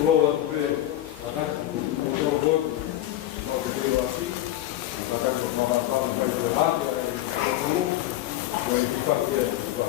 слово теперь на нашем году, много было assim, a tak jak mama tam będzie bawiła i to jest kwestia chyba.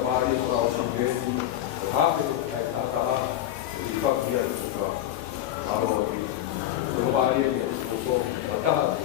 trabalho para o ambiente rápido, acabar e fazer isso para o trabalho que eu acabar.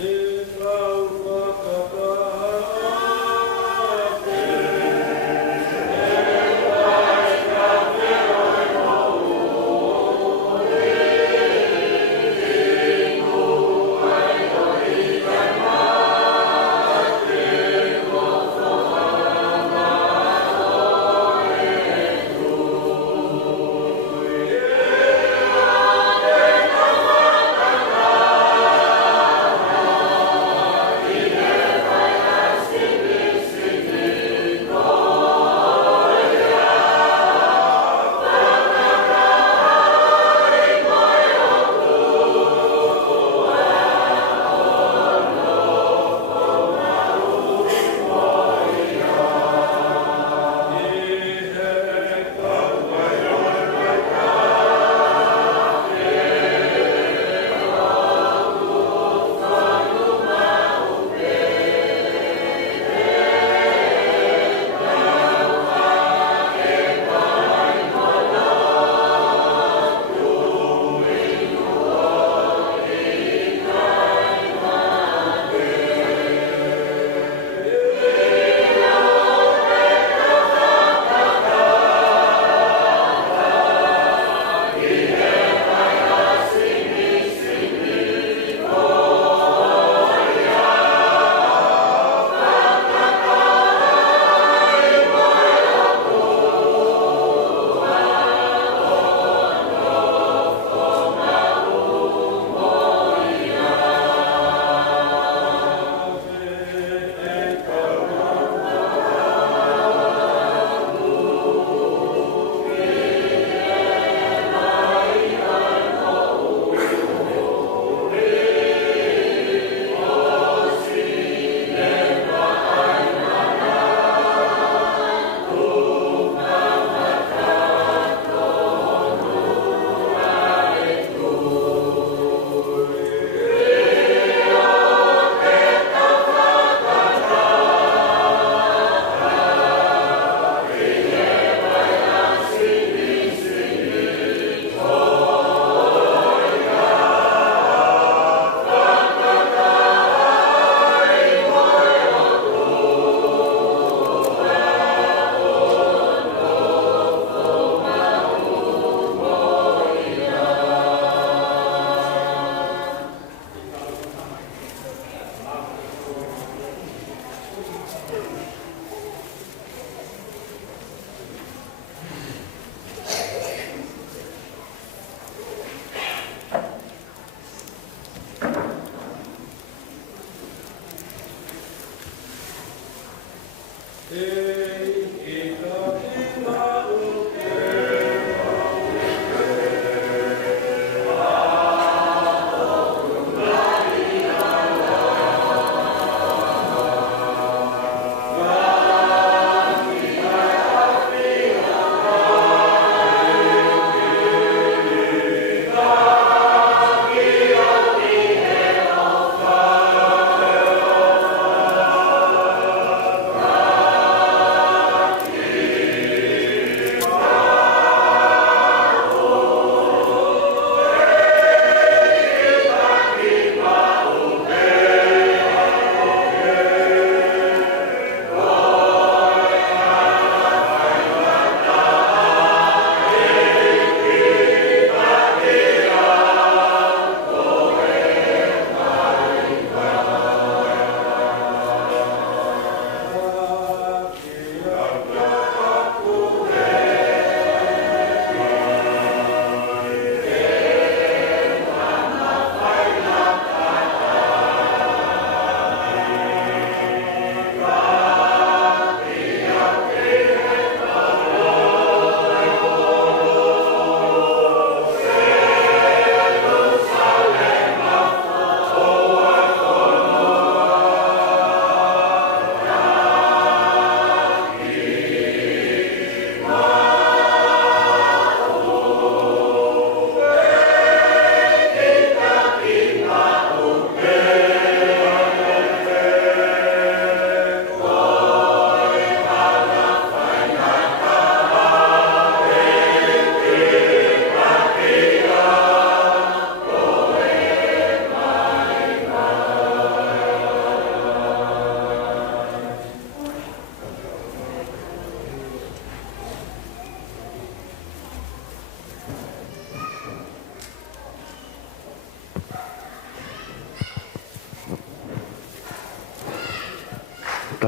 Amen.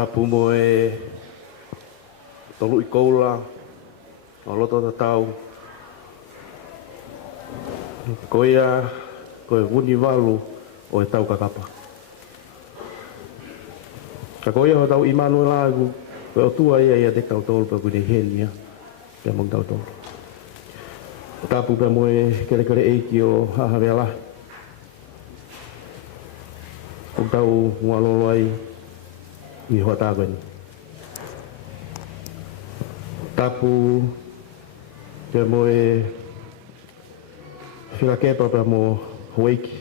tapu mo e tolu i koula, o loto tatau. Koia, koe wuni walu o e tau kakapa. Ka koia ho tau Immanuel agu, koe o tua ia te tau tolu pa kune henia, ia mong tau tolu. Tapu pa mo e kere eiki o hahaweala. O tau ngualolo ai i hoa tāgani. Tapu pa mo e whirakepa pa mo hoeiki.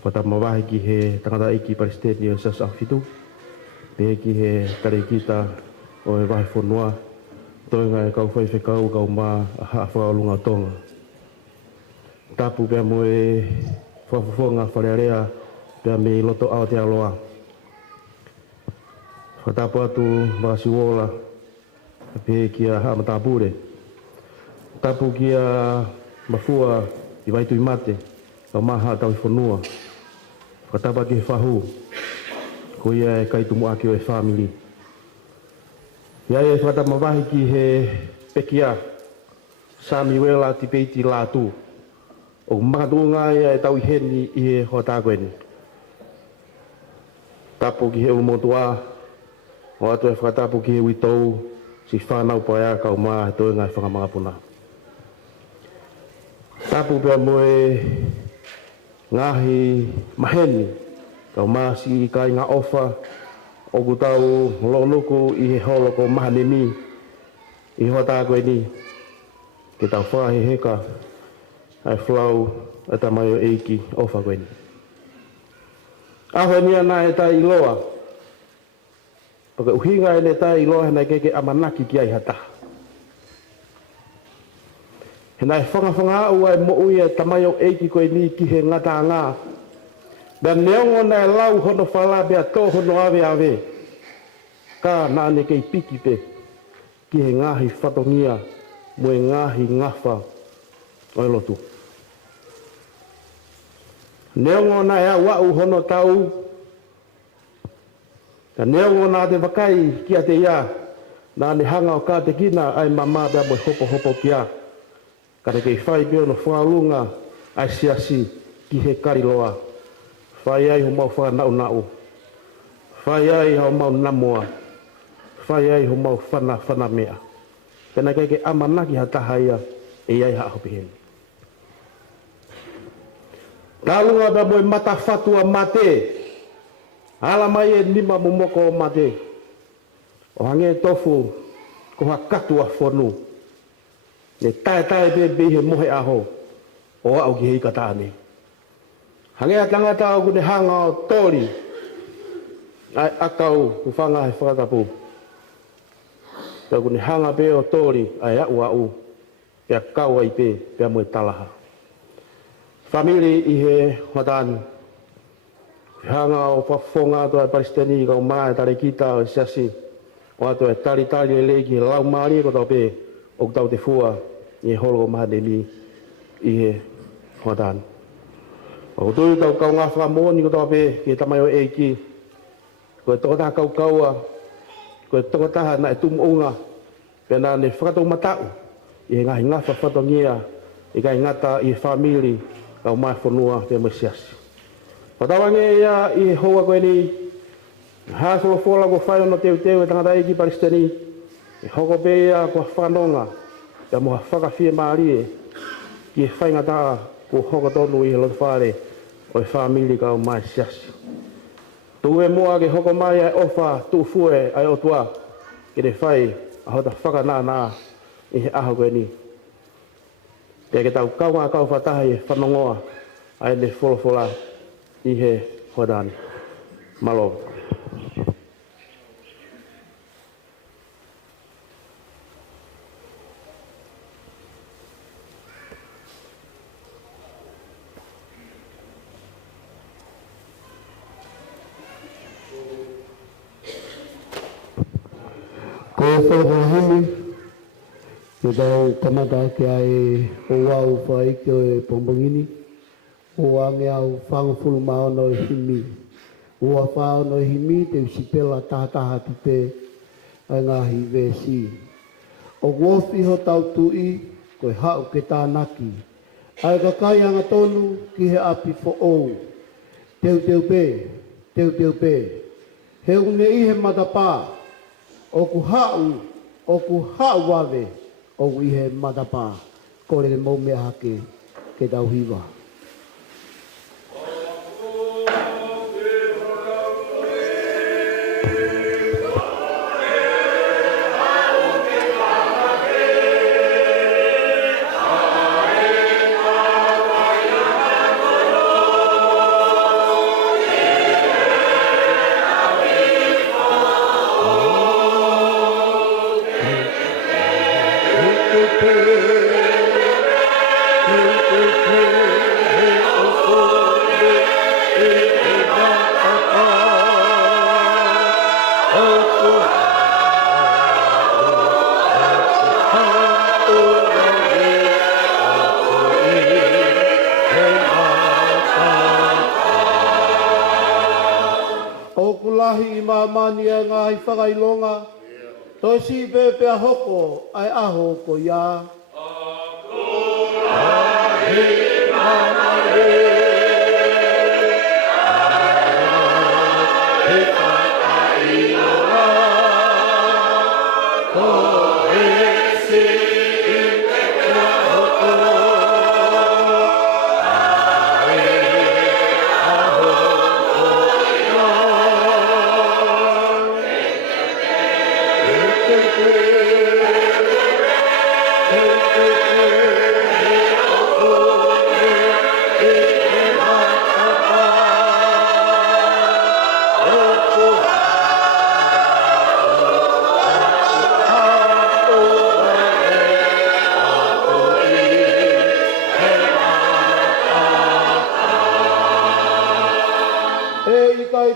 Kota mawahi ki he tangata eiki Palestini o Sasa Fitu. Pe ki he tare kita o e wahi whanua. Toinga e kau whaiwhekau kau mā a haawhaolunga tonga. Tapu pia mo e whafufonga wharearea pia me loto Aotearoa. Whatapu atu Vasiwola pe ki a Haamatapure. Tapu ki a mafua i waitu i mate kau maha tau i whanua. Whatapa ki he whahu ko ia e kaitumu aki o e whamili. Ia e whatamawahi ki he pekia Samuela tipeiti lātu. O makatunga ia e tau i heni i he hoa tākoeni. Tapu ki he umotua, o atu e whakatapu ki he witou, si whanau paia kau maa he toenga e whakamangapuna. Tapu pia moe ngahi maheni, kau maa si kai ngā ofa, o kutau loloku i he holoko mahanemi, i hoa tākoeni, ki tau whahe heka, ai flau e tamai o eiki ofa koeni. Aho nia nā e tai iloa. Paka uhinga e ne tai iloa hena keke amanaki ki ai hata. Hena e whangawhanga au ai mo ui e tamai o eiki koeni ki he ngata ngā. Bea neongo na e lau hono whala bea tō hono awe awe. Ka nā ne kei piki pe ki he ngahi whatongia mo e ngahi ngawha o e lotu. Neongo na ea wau hono tau. Ka neongo na te wakai ki a te ia. Nā ne hanga o kā te kina ai mama bea mo hopo hopo kia. Ka te kei whai pio no whaarunga ai siasi ki he kariloa. Whai ai ho mau whanau nau. Whai ai ho mau namoa. Whai ai ho mau whana mea. Pena kei ke amanaki hataha ia e ai haa hopi heni. Kalunga ba moe mata fatua mate. Ala mai e nima mumoko o mate. O hange tofu ko ha katua whonu. Ne tae be he mohe aho. O au ki hei kataane. Hange a tangata au kune hanga o tori. Ai akau uwhanga he whakatapu. Pea kune hanga pe o tori ai au. Pea kau ai pe pea moe talaha. Famili i he watani. Hanga o whafonga ato e Palestini kau maa e tare kita o siasi. O ato e tari e leiki he lau maari ko tau pe o tau te fua i he holoko mahadeni i he watani. O tui tau kau ngā whakamoni ko tau pe ki he tamai o eiki. Ko e tokotaha kau kaua. Ko e tokotaha na e tumu unga. Pena ne whakatou matau. I he ngahi ngawha whatongia. I kai ngata i he famili. Kau mai whanua pe mai siasi. Whatawange ia i hoa koe ni hāsolo whola ko whai ono teu e tangata eiki Palestini. I hoko pe ia ko whanonga. Ia moha whakawhia maarie. Ki e whaingata ko hoko tonu i he loto whare o e whamili kau mai siasi. Tu e mua ke hoko mai ai ofa tu fue ai otua. Ke ne whai a hota whakanā i he aho koe ni. Pea ke tau kaunga kau whataha i whanongoa ai ne wholofola i he hodani. Malo. Ko wholofola himi. Ke tau tamata ke ai o wau whai ke o e pombongini. O ange au whangafulu maono i himi. Ua whao no himi te usipela tātaha tupe ai ngahi vesi. O wofi ho tau tui, koe hau ke tānaki. Ai ka kai anga tonu ki he api fo ou. Teu teu pē. He une i he matapā. O ku hau wawe, o ku i he matapā. Kore le mau mea hake ke tau hiwa. Okulahi mamani e ngahi whakailonga. Tosi pepe hoko ai aho ko ia. Okulahi mamani e whakailonga. Tosi pepe hoko.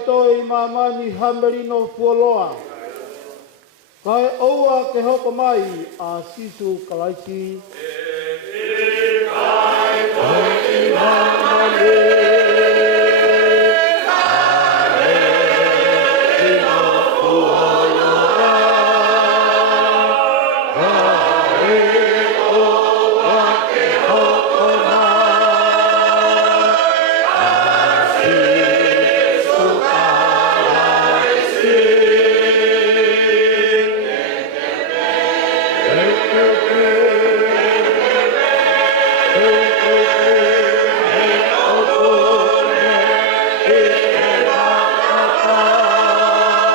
Toi mamani hamerino fuoloa. Kai oua ke hoko mai a sisu kalaisi. Kai toi mamani hamerino fuoloa. Kai oua ke hoko mai a sisu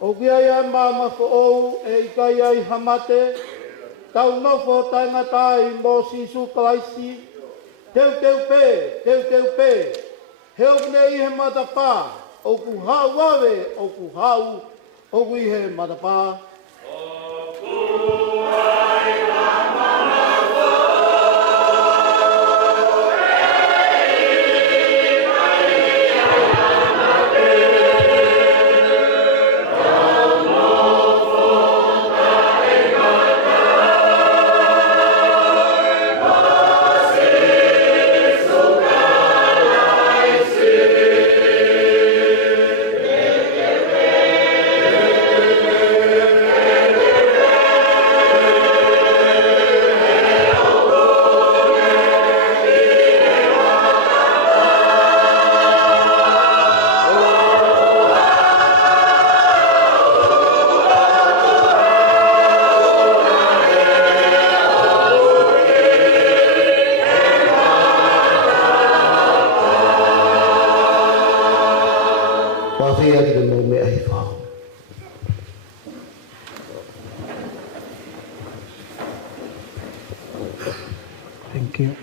o kia ia mama ko ou e ikai ai hamate, tau nofo taingatai mo sisu kalaisi, teu pē, heu nei he matapā, o ku hau wawe, o ku hau, o ku i he matapā. Thank you.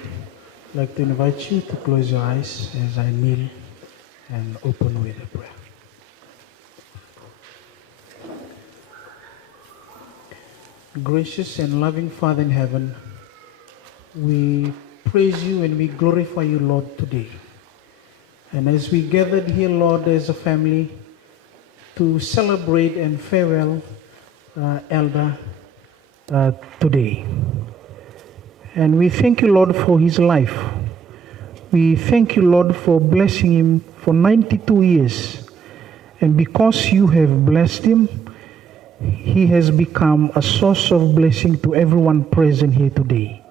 I'd like to invite you to close your eyes as I kneel and open with a prayer. Gracious and loving Father in heaven, we praise you and we glorify you, Lord, today. And as we gathered here, Lord, as a family, to celebrate and farewell Elder today. And we thank you, Lord, for his life. We thank you, Lord, for blessing him for 92 years. And because you have blessed him, he has become a source of blessing to everyone present here today.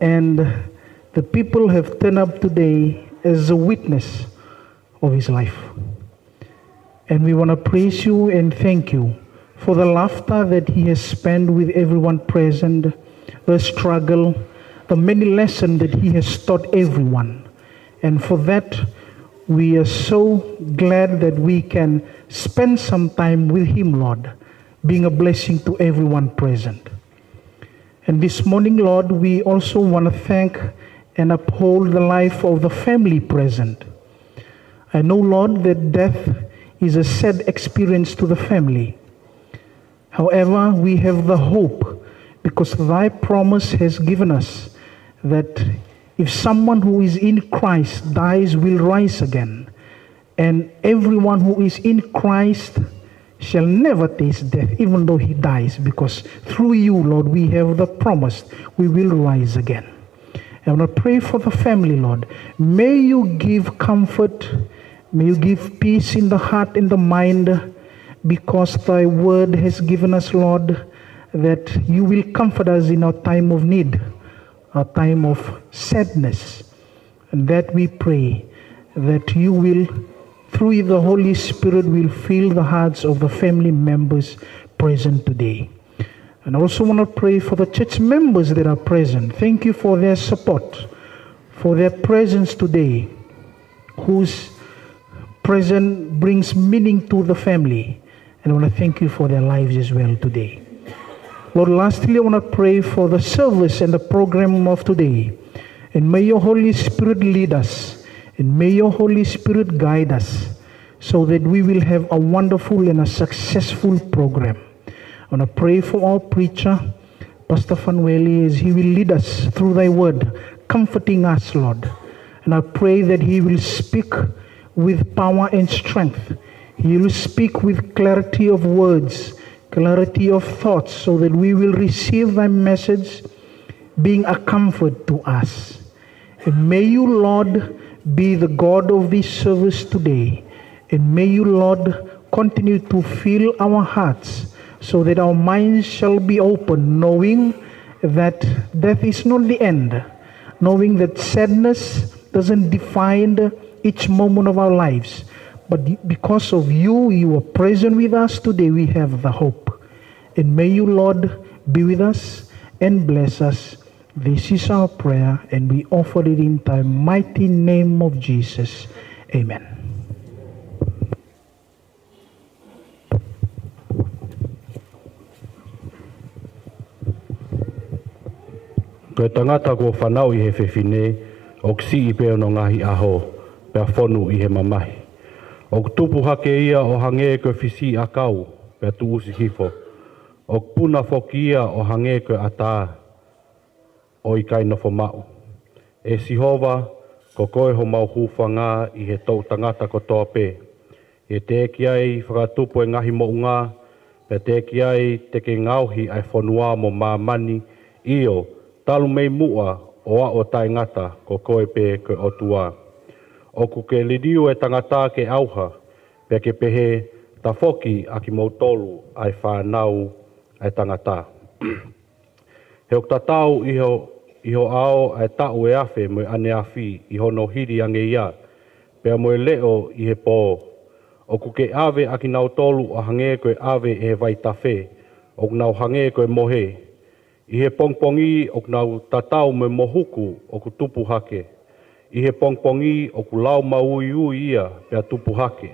And the people have turned up today as a witness of his life. And we want to praise you and thank you for the laughter that he has spent with everyone present, the struggle, the many lessons that he has taught everyone. And for that, we are so glad that we can spend some time with him, Lord, being a blessing to everyone present. And this morning, Lord, we also want to thank and uphold the life of the family present. I know, Lord, that death is a sad experience to the family. However, we have the hope because thy promise has given us that if someone who is in Christ dies, will rise again. And everyone who is in Christ shall never taste death, even though he dies, because through you, Lord, we have the promise we will rise again. I want to pray for the family, Lord. May you give comfort, may you give peace in the heart and the mind, because thy word has given us, Lord, that you will comfort us in our time of need, our time of sadness. And that we pray that you will, through the Holy Spirit, will fill the hearts of the family members present today. And I also want to pray for the church members that are present. Thank you for their support, for their presence today, whose presence brings meaning to the family. And I want to thank you for their lives as well today. Lord, lastly, I want to pray for the service and the program of today. And may your Holy Spirit lead us. And may your Holy Spirit guide us so that we will have a wonderful and a successful program. I want to pray for our preacher, Pastor Fanueli, as he will lead us through thy word, comforting us, Lord. And I pray that he will speak with power and strength. He will speak with clarity of words, clarity of thoughts, so that we will receive thy message being a comfort to us. And may you, Lord, be the God of this service today. And may you, Lord, continue to fill our hearts so that our minds shall be open, knowing that death is not the end, knowing that sadness doesn't define each moment of our lives. But because of you, you are present with us today, we have the hope. And may you, Lord, be with us and bless us. This is our prayer, and we offer it in the mighty name of Jesus. Amen. Koe tangata ko whanau I he whewhine, o kisi I peo no ngahi aho, pia whonu I he mamahi. O tupu hake ia o hange koe whisi a kau, pia tuusi hifo. O puna whoki ia o hange koe ata, o I kai nofo mau. E sihova, ko koe ho mau hūwhanga I he tau tangata ko toa pē. E te ki ai whakatupu e ngahi mo unga, pia te ki ai te ke ngauhi ai whanua mo mamani, io, talu mei mua o a o tai ngata ko koe pē koe o tua. O ku ke lidiu e tangata ke auha, pe ke pehe ta foki a ki mautolu ai whanau ai tangata. He o tatau iho ao ai tau e awhi mo ane awhi iho no hiri ange ia, pe mo leo I he pō. O ku ke ave a ki nautolu a hange koe ave e vai tawhe, o ku nau hange koe mohe. I he pongpongi o nau tatau me mohuku o ku tupu hake. I he pongpongi o ku lau maui ui ia pia tupu hake.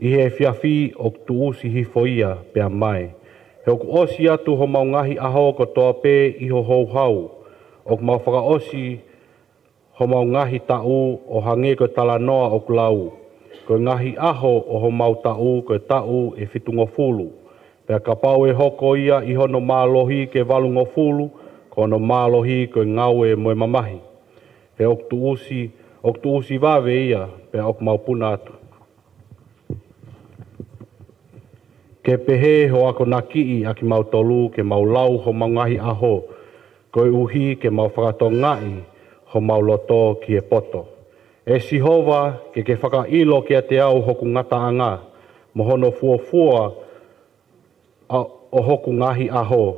I he whiawhi o ku tuusi hifo ia pia mai. He o ku osi atu ho maungahi aho ko toa pē I ho hou hau. O ku mawhaka osi ho maungahi tau o hange ko talanoa o ku lau. Ko ngahi aho o ho mau tau ko tau e whitungo fulu. Pea ka pau e hoko ia I hono mālohi ke valungo fulu, kono mālohi koe ngaue moe mamahi. He ok tu usi wawe ia, pe ok maupuna atu. Ke pehe ho ako nakii aki mau tolu ke mau lau ho maungahi aho, koe uhi ke mau whakato ngai ho mau loto ki e poto. E sihova ke whakailo ke te au hoku ngata anga, mohono fuafua o hoku ngahi aho.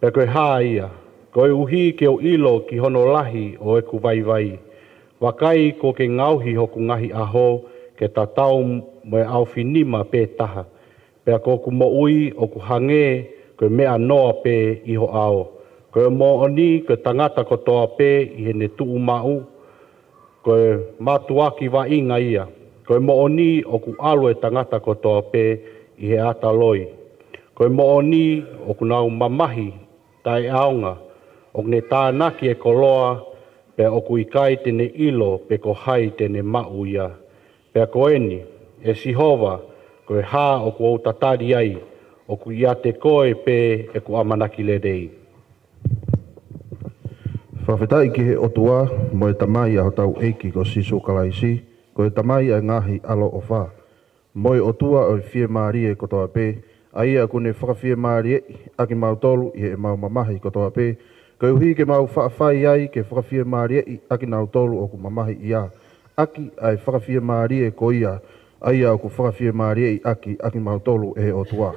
Pe koe haa ia, koe uhi ke o ilo ki hono lahi o eku vai. Wakai ko ke ngauhi hoku ngahi aho ke tatau moe au finima pe taha. Pea ko ku mo ui o ku hange koe mea noa pe iho ao. Koe mo oni koe tangata ko toa pe i he ne tuu mau. Koe matuaki wa inga ia. Koe mo oni o ku alue tangata ko toa pe i he ata loi. Koe mo oni o ku nau mamahi tai aonga. O ne tānaki e koloa pe o ku ikai tene ilo pe ko hai tene mau ia. Pea ko eni e sihova koe hā o ku au tatari ai, o ku ia te koe pe e ku amanaki le rei. Whawhetai ki he otua mo e tamai aho tau eiki ko siso kalaisi, ko e tamai ai ngahi alo o wha. Mo e otua o fie maarie ko toa pe, a ia ku ne whakawhie maarie aki mau tolu i e mau mamahi ko toa pe, ko e uhi ke mau whaafai ai ke whakawhie maarie aki nau tolu o ku mamahi ia. Aki ai whakawhie maarie ko ia, aia o ku whakawhie maarie i aki mau tolu e o tua.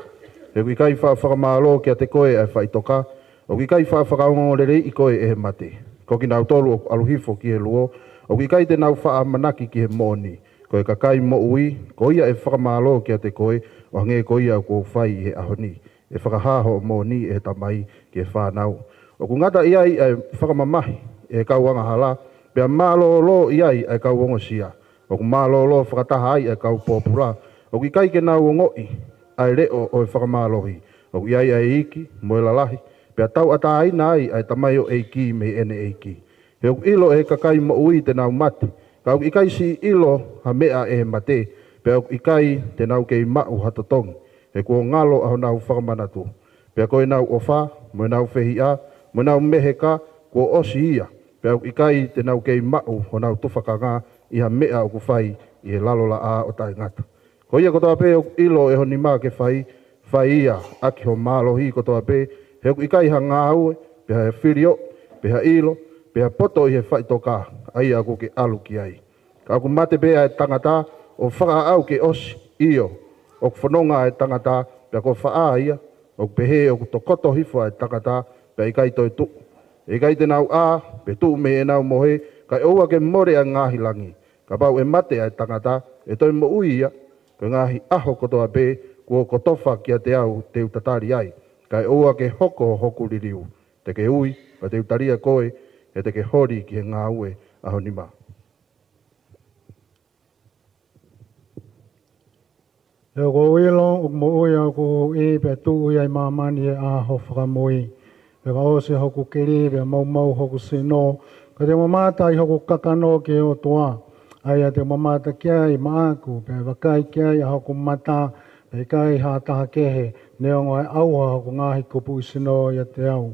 E kui kai whakamalo ki a te koe ai whaitoka, o kui kai whakaongo rere i koe e he mate. Ko ki nau tolu o aluhifo ki he luo, o kui kai te nau whaamanaki ki he moni. Ko e kakai mo ui, ko ia e whakamalo ki a te koe, o hange ko ia o ku whai i he ahoni. E whakahaho moni e tamai ki he whanau. O ku ngata iai ai whakamamahi e kauanga hala, pia malo iai ai kauongo sia. O ku mālolo whakataha ai e kau pōpura. O ki kai ke nau o ngoi, ai reo o e whakamālohi. O ki ai ai iki, mo e lalahi. Pea tau ata aina ai tamai o eiki me ene eiki. He o ilo e kakai mo ui te nau mati. Ka o ki kai si ilo ha mea e mate. Pea o ki kai te nau kei mau hatatongi. He kua ngalo aho nau whakamanatu. Pea koe nau o wha, mo e nau whehia, mo e nau meheka, kua osi ia. Pea o ki kai te nau kei mau ho nau tufakanga iha mea o ku whai i he lalola a o tai ngata. Ko ia kotoa pe o ilo e honi maa ke whai ia aki ho mālohi kotoa pe, he o ikai ha ngā aue, peha he whirio, peha ilo, peha poto i he whai toka, aia ko ke alu ki ai. Ka ku mate pe e tangata o whaka au ke osi io, o ku whanonga e tangata, peha ko whaa ia, o ku pehe o ku tokoto hifo e tangata, peha ikai toi tu. Ikai te nau a, pe tu me e nau mohe, kai oua ke more a ngahi langi. Ka pau e mate ai tangata, e toi mo ui ia, ka ngahi aho kotoa pe, kua kotofa ki a te au te utatari ai. Kai oua ke hoku ririu, te ke ui, pa te utaria koe, e te ke hori ki he ngā ue aho ni mā. E ko uilo, o mo ui au ko i pe tu ui ai mamani e aho whakamui. Pe ka ose hoku kiri, pe mau hoku sino, ka te mamata i hoku kakano ke o toa. Aia te mamata kia i maaku, pe wakai kia i hoku mata, pe kai ha taha kehe, neongo ai auha hoku ngahi kupu sino i te au.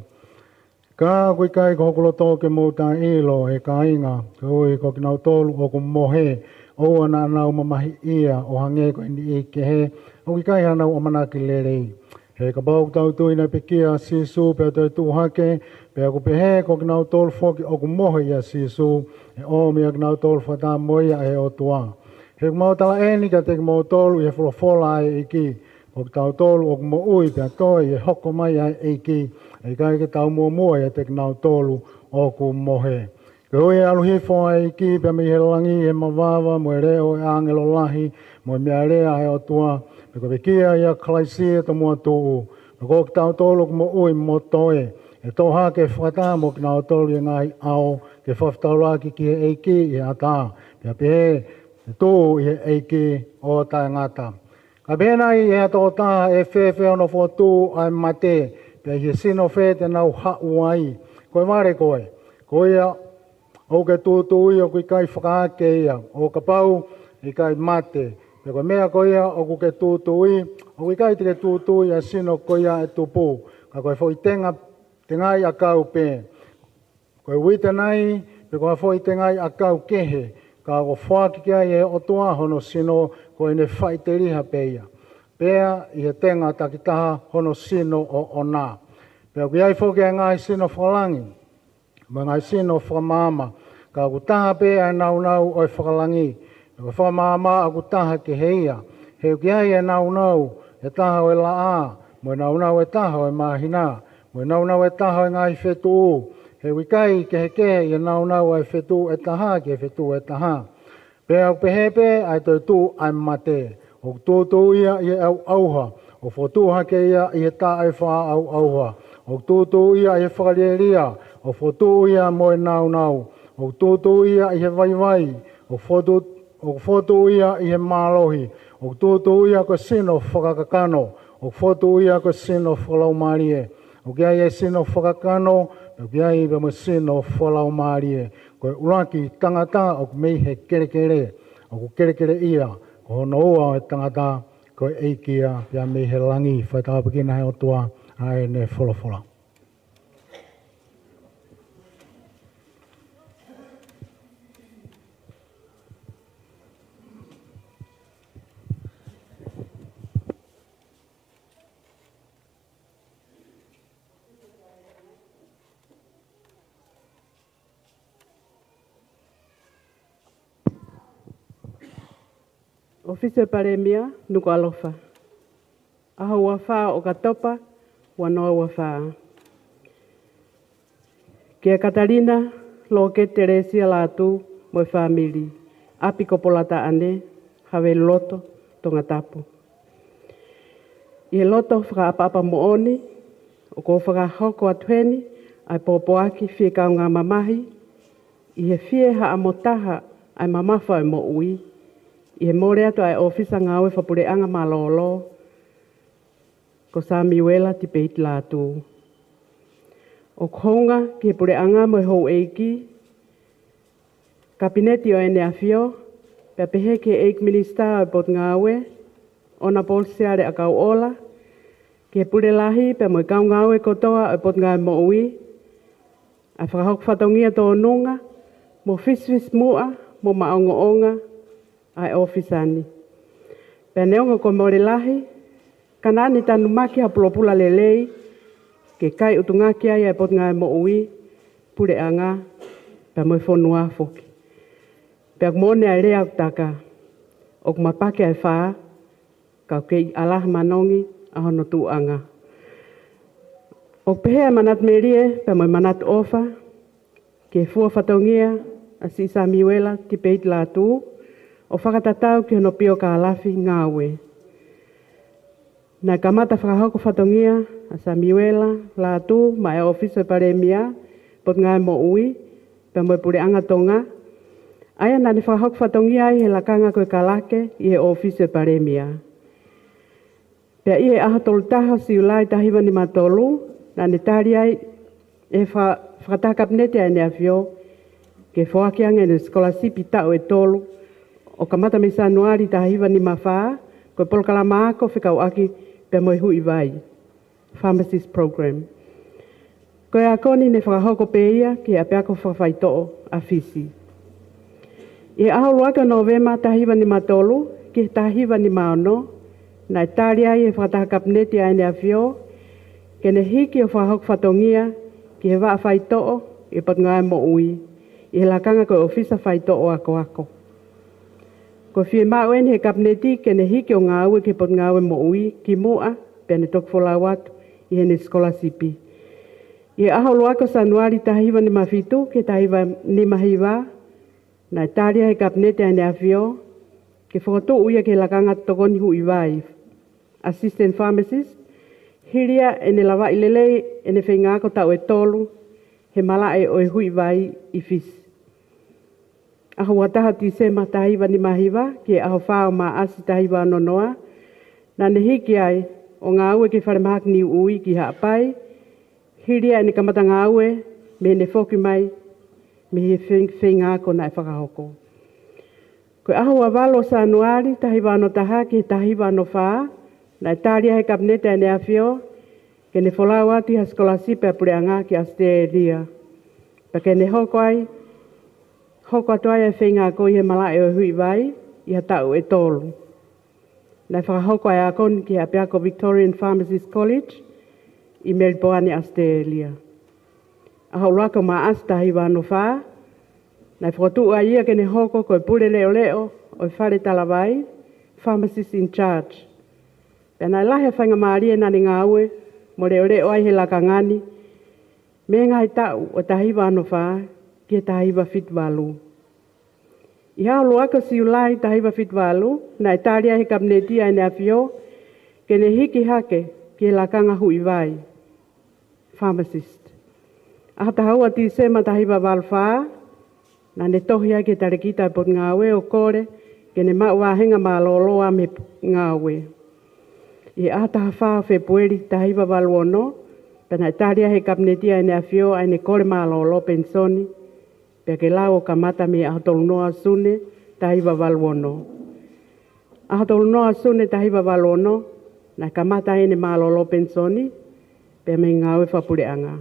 Ka kui kai ko hoku loto ke mouta ilo e ka inga, ka ui ko ki nau tolu hoku mohe, o ana nau mamahi ia o hange ko ini i kehe, o ki kai hanau o manaki lerei. He ka bau tau tuina pe kia sisu pe toi tu hake, pe aku pehe ko ki nau tolu foki o ku mohe ia sisu, e o mea ki nau tolu whata moia e o tua. He ku mau tala eni ka te ki mau tolu i he wholofola ai iki, ko ki tau tolu o ku mo ui pe toi e hoko mai ai iki, e kai ki tau mua i te ki nau tolu o ku mohe. Ke ui aluhifo ai iki pe mi he langi e mawawa, mo e reo e angelo lahi, mo e mea rea e o tua, pe ko kia ia kalaisia to mua tuu. Pe ko ki tau tolu ku mo ui mo toe. E toha ke whakata mo ki nau tolu i ngai ao, ke whaftauraki ki he eiki i ata. Pea pehe, e tuu i he eiki o tai ngata. Ka benai e ato taha e whewhe ono whotu ai mate, pea he sino whe te nau hau ai. Koe mare koe, ko ia o ke tūtui o kui kai whakaake ia, o ka pau i kai mate. Pea koe mea koe ia o ku ke tūtui, o kui kai te ke tūtui a sino koe ia e tupu. Ka koe whoi te ngai a kau pē. Koe wita nei, pe koe fo i te ngai a kau kehe, ka ko whaaki kia e o toa hono sino koe ne whai te riha pēia. Pēa i he tenga takitaha hono sino o nā. Pēa ki ai fo kia ngai sino whalangi, ma ngai sino whamama, ka ku taha pēa e nau o whakalangi. Ka whamama a ku taha ke heia, he ki ai e nau, e taha o e la a, mo nau e taha o e mahina, mo nau e taha o e ngai whetu, he wikai ke he ke i nau e whetu e taha ke whetu e taha. Pea o pehepe ai toi tu ai mate, o tūtu ia i au auha, o whotuha ke ia i he ta ai wha au auha, o tūtu ia i he whakarieria, o whotu ia mo e nau, o tūtu ia i he vai, o whotu ia i he mālohi, o tūtu ia ko sino whakakakano, o whotu ia ko sino whalaumarie, o kia i e sino whakakano, o kia i mo sino whalaumarie, ko uraki tangata o mei he kerekere, o ku kerekere ia, ko hono ua o tangata, ko eikia, pia mei he langi, whaitawapakina he o tua, ai ne wholofola. Officer Paremia, nuko alofa. Aha ua wha o katopa, wanoa ua wha. Kia Katarina, lo ke Teresia lātu, moi whamiri. Api ko polata ane, hawe loto, tonga tapu. I loto whakaapapa mooni, o ko whakahoko atueni, ai popoaki fie kau ngā mamahi, i he fie ha amotaha, ai mamafa e mo ui, i he more atu ai ofisa ngawe whapureanga malolo, ko Samuela ti peit lātu. O konga ki he pureanga mo hou eiki, kabineti o ene afio, pia pehe ke eik minister o pot ngawe, ona polsiare a kau ola, ki he pure lahi pia mo kau ngawe kotoa o pot ngawe mo ui, a whakahok whatongia tō nunga, mo fisfis mua, mo maongo-onga, ai ofisani. Pea neonga ko more lahi, kanani tanu maki hapulopula lelei, ke kai utungaki ai ai pot ngai mo ui, pure anga, pea moi whonua foki. Pea mone ai rea utaka, o kumapake ai whaa, kau kei alah manongi, ahono tu anga. O pehea manat merie, pea moi manat ofa, ke fua whatongia, a si Samuela ti peit lātu, o whakatatau ki hono pio ka alafi ngāwe. Nā kamata whakahoko whatongia a Samuela, lātu, mai a ofiso Paremia, pot ngai mo ui, pia moi pure anga tonga. Aia nani whakahoko whatongia ai he lakanga koe kalake i he ofiso Paremia. Pia i he aha tolu taha si ulai tahiwa ni matolu, nani tari ai e whakataha kabinete ai ne awhio, ke whakianga ni skolasipi tau e tolu, o kamata me sanuari tahiwa ni mawhaa, koe polokala maako whikau aki pia moi hui vai. Pharmacist program. Koe a koni ne whakahoko peia ki a peako whawhaitoo a fisi. I aho luaka Novema tahiwa ni matolu, ki tahiwa ni maono, na tari ai e whakataha kabineti ai ne awhio, ke ne hiki o whakahoko whatongia ki he waa whaitoo i pat ngai mo ui, i he lakanga koe ofisa whaitoo ako. Ko fie mauen he kabineti ke ne hiki o ngā ue ke pot ngā ue mo ui ki mua pia ne toku wholawatu i he ne skolasipi. I aho luako sanuari tahiwa ni mawhitu ke tahiwa ni mahiwa na taria he kabineti ai ne awhio ke whakatu uia ke lakanga tokoni hui vai. Assistant pharmacist, hiria e ne lawa ilelei e ne whaingako tau e tolu he mala e oi hui vai i fisi. Aho wataha tisema tahiwa ni mahiwa, ki aho whao ma asi tahiwa anonoa, na ne hiki ai o ngā ue ke wharemahak ni ui ki haapai, hiria e ne kamata ngā ue, me ne whoki mai, me he whaingako na e whakahoko. Koe aho wa walo sa anuari, tahiwa ano taha ki tahiwa ano whaa, na e tāria he kabinete e ne awhio, Ke ne wholau ati ha skolasi pe pureanga ki Australia. Pa ke ne hoko atu ai e whinga ko i he malae o hui vai, i ha tau e tolu. Nei whakahoko ai a kon ki a Peako Victorian Pharmacist College, i Melbourne, Australia. A hau lako ma asta hi wano wha, nei whakatu a ia ke ne hoko ko i pule leo leo, o i whare talawai, Pharmacist in Charge. Pena lahe whainga maari e nani ngā ue, mo leo leo ai he laka ngani, me ngai tau o tahiwa ano wha, ki e tahiwa fitwalu. I hao loaka si ulai tahiwa fitwalu, na Italia he kabineti ai ne awhio, ke ne hiki hake ki e lakanga hui vai. Pharmacist. Ahata haua ti sema tahiwa walu wha, na ne tohi ai ke tarekita pot ngā ue o kore, ke ne mau wahenga mā loloa me ngā ue. I ahata hawha Februari tahiwa walu ono, pena Italia he kabineti ai ne awhio ai ne kore mā lolo pensoni, pia ke lau o kamata me ahatolu noa sune tahiwa walu ono. Ahatolu noa sune tahiwa walu ono, na kamata ene mā lolo pensoni, pia me ngā ue whapureanga.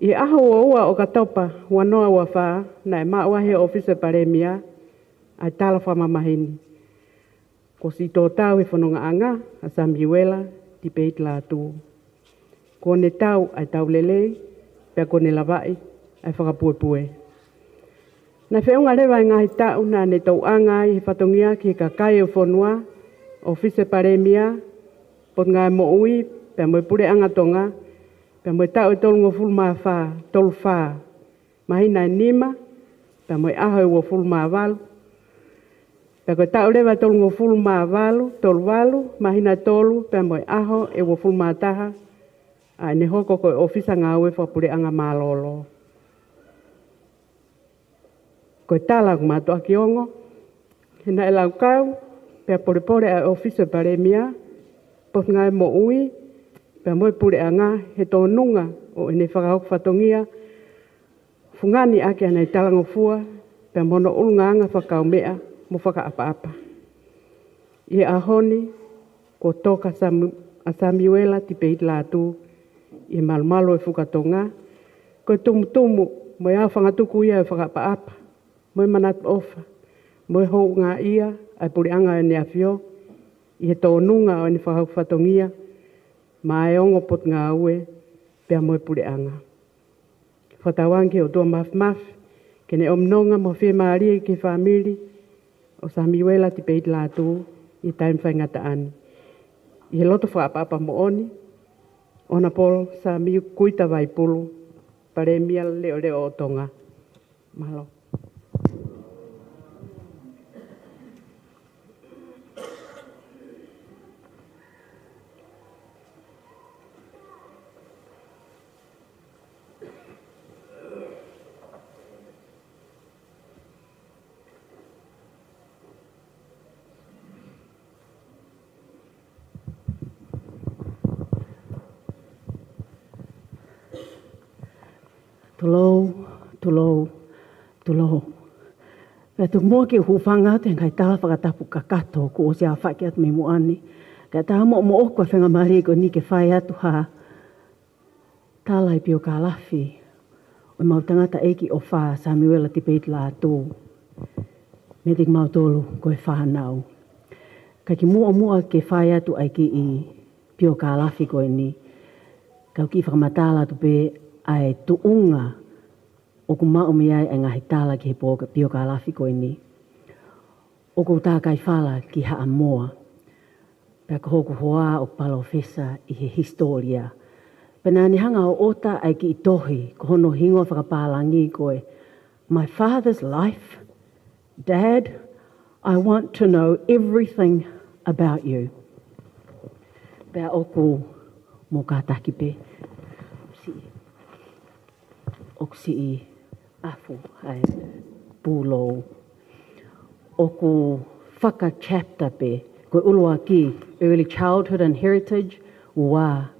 I aho ua o katopa wanoa ua wha, na e maua he officer paremia, ai tala whamamahini. Ko si tō tau he whanonga anga, a Sambiwela, ti peit la tū. Ko ne tau ai tau lelei, pia ko ne lawai, ai whakapuepue. Na whiunga rewa i ngahi tau na ne tau anga i he whatongia ki ka kai o whanua, officer paremia, pot ngai mo ui, pia moe pure anga tonga, pia moe tau e tolu ngō fulma wha, tolu wha, mahina e nima, pia moe aho e ua fulma walu, pia koe tau rewa tolu ngō fulma walu, tolu walu, mahina tolu, pia moe aho e ua fulma taha, a ne hoko koe ofisa ngā ue whapure anga mālolo. Koe tala kumatu aki ongo, hina e lau kau, pia pore a ofisa paremia, pot ngai mo ui, pia moe pure anga he tō nunga o ene whakahok whatongia, fungani ake ana i talango fua, pia mono ulunga anga whakau mea, mo whakaapa-apa. I ahoni, ko toka a Samuela ti peit la tū, i malumalo e whukatonga, ko tumutumu, mo iau whangatuku ia e whakaapa-apa, mo i manat ofa, mo i hou ngā ia, ai pure anga e nea whio, i he tō nunga o ene whakahok whatongia, ma e ongo pot ngā ue, pia moe pure anga. Whatawangi o tua maf, ke ne omnonga mo whie maari ke whamiri, o Samuela ti peit la tū, i taim whaingata ani. I he loto whaapapa mo oni, ona pol sa miu kuita vai pulu, paremia leo o tonga. Malo. Tulo. Pētuk mua ki hufanga te ngai tala whakatapu ka kato ko o sea whaki atu me muani. Ka taha mo okua whenga mari ko ni ke whai atu ha. Tala i pio ka lafi. O mautangata eiki o wha Samuela ti peit la tū. Me tik mautolu ko e whanau. Ka ki mua ke whai atu ai ki i pio ka lafi ko e ni. Kau ki whakamatala tu pe ai tuunga o ku mao me ai ngahi tala ki he pio ka lafi ko ni. O ku tā kai whala ki haa moa. Pea ka hoku hoa o palo fesa i he historia. Pena ni hanga o ota ai ki i tohi ko hono hingo whakapālangi koe. My father's life, Dad, I want to know everything about you. Pea oku mo kātaki pe. Oksi i afu ai pulo. Oku whaka chapter pe, ko ulua ki, early childhood and heritage, ua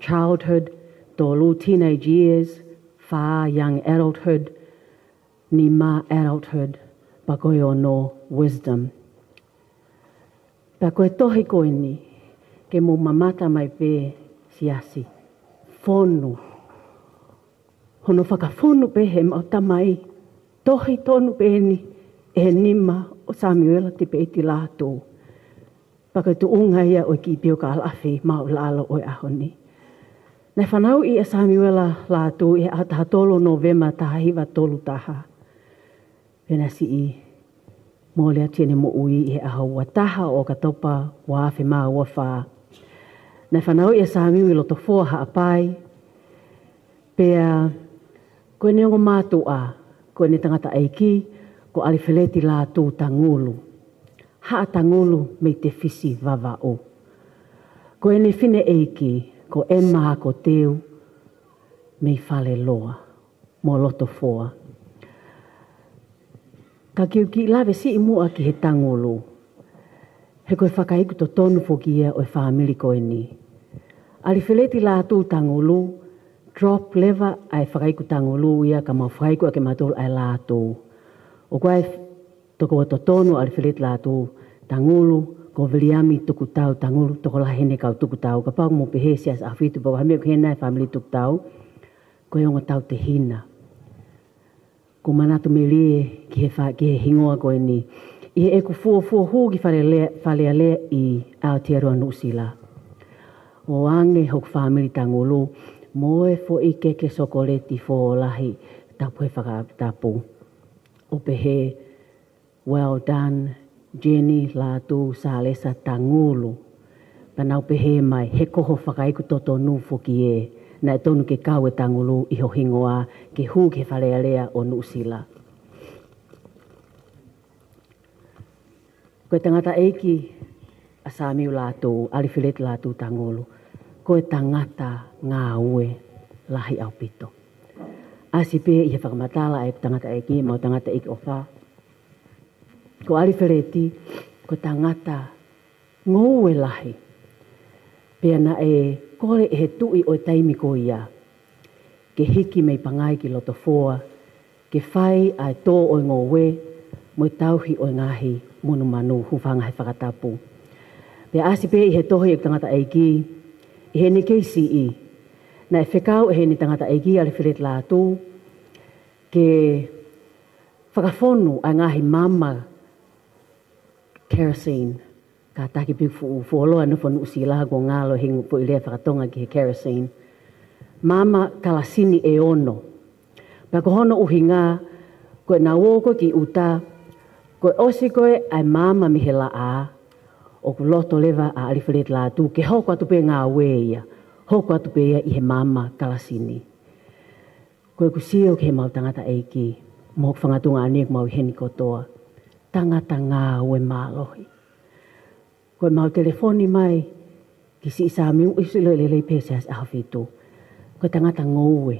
childhood, tolu teenage years, far young adulthood, ni ma adulthood, pa koe o no wisdom. Pa koe tohi koe ni, ke mo mamata mai pe, siasi. Fonu. Hono whakafonu pehe mau tamai. Tohi tonu peheni e nima o Samuela te peiti lātou. Paka tu unga ia o ki pio ka alafi mau lalo o ahoni. Nei whanau i a Samuela lātou e ataha tolo Novema taha hiwa tolu taha. Pena si i mōlea tiene mo ui e aha ua taha o ka topa wa awhi maa ua whaa. Nei whanau i a Samuela loto fua haapai. Pea koe neongo mātua, koe ne tangata eiki, ko alifileti lātou tangulu. Haa tangulu me te fisi vava o. Koe ne fine eiki, ko e maha ko teu, me fale loa, mo loto fua. Ka kiu ki lawe si i mua ki he tangulu. He koe whakaiku to tonu fokia o e whaamili koe ni. Alifileti lātou tangulu, drop lever ai whakaiku tangulu ia ka mau whakaiku a ke matol ai lātou. O koe toko to tonu alifileti lātou tangulu, ko viliami tuku tau tangulu, toko la hene kau tuku tau. Ka pau mo pehe sias a whitu, pau hamea ko hena e whamili tuku tau, ko e onga tau te hina. Ko manatu me lie ki he hingoa koe ni. I he eku fua huu ki whalea lea i Aotearoa Nusila. O ange hoku whamili tangulu, moe fo i keke sokoleti fo lahi tapu he whakatapu. O pehe, well done, Jenny lātou sālesa tangulu. Panau pehe mai, he koho whakaiku toto nu foki e. Na e tonu ke kau e tangulu i ho hingoa ke hu ke whalea lea o Nusila. Koe tangata eiki a Sāmiu lātou, alifileti lātou tangulu. Koe tangata ngā ue lahi au pito. Asi pe i he whakamatala e tangata eiki, mau tangata eiki o wha. Ko alifileti, ko tangata ngōue lahi. Pea na e kore e he tui o taimi ko ia. Ke hiki mei pangai ki loto foa, ke whai ai tō o ngōue, mo tauhi o ngahi munu manu hufanga he whakatapu. Pea asi pe i he tohi e tangata eiki, i he ni keisi i. Na e whekau e he ni tangata eiki alifileti lātou, ke whakafonu a ngahi mama kerosene. Ka taki piu fuoloa nufa Nusila ko ngalo hingu po ilea whakatonga ki he kerosene. Mama kalasini e ono. Pea ko hono uhi ngā, koe na woko ki uta, koe osi koe ai mama mihela a, o ku loto lewa a alifileti lātou, ke hoko atu pe ngā weia, hoko atu pe ia i he mama kalasini. Koe ku sio ke he mau tangata eiki, mo whangatunga ane ku mau heni kotoa, tangata ngā ue mālohi. Koe mau telefoni mai, ki si Sāmiu, isi lelei pese as ahawhitu. Koe tangata ngōue.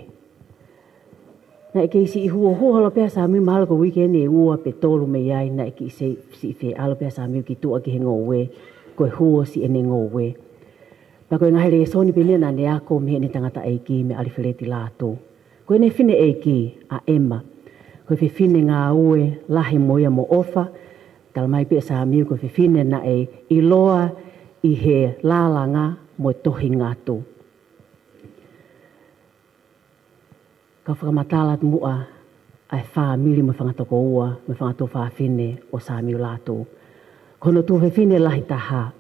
Na e keisi i hua halo pia Sāmiu, mahalo ko weekend e ua pe tolu me iai, na e ki se si fe alo pia Sāmiu ki tua ki he ngōue, koe hua si ene ngōue. Pa koe ngahele e soni pelia na ne ako me ne tangata eiki me alifileti lātou. Koe ne fine eiki a Emma. Koe fe fine ngā ue lahi moia mo ofa, Talamai pia Sāmiu ko whiwhine na e iloa i he lālanga mo tohi ngātu. Ka whakamatalat mua ai whaamili mo whangatoko ua, mo whangato whaafine o Sāmiu lātou. Kono tu whiwhine lahi taha,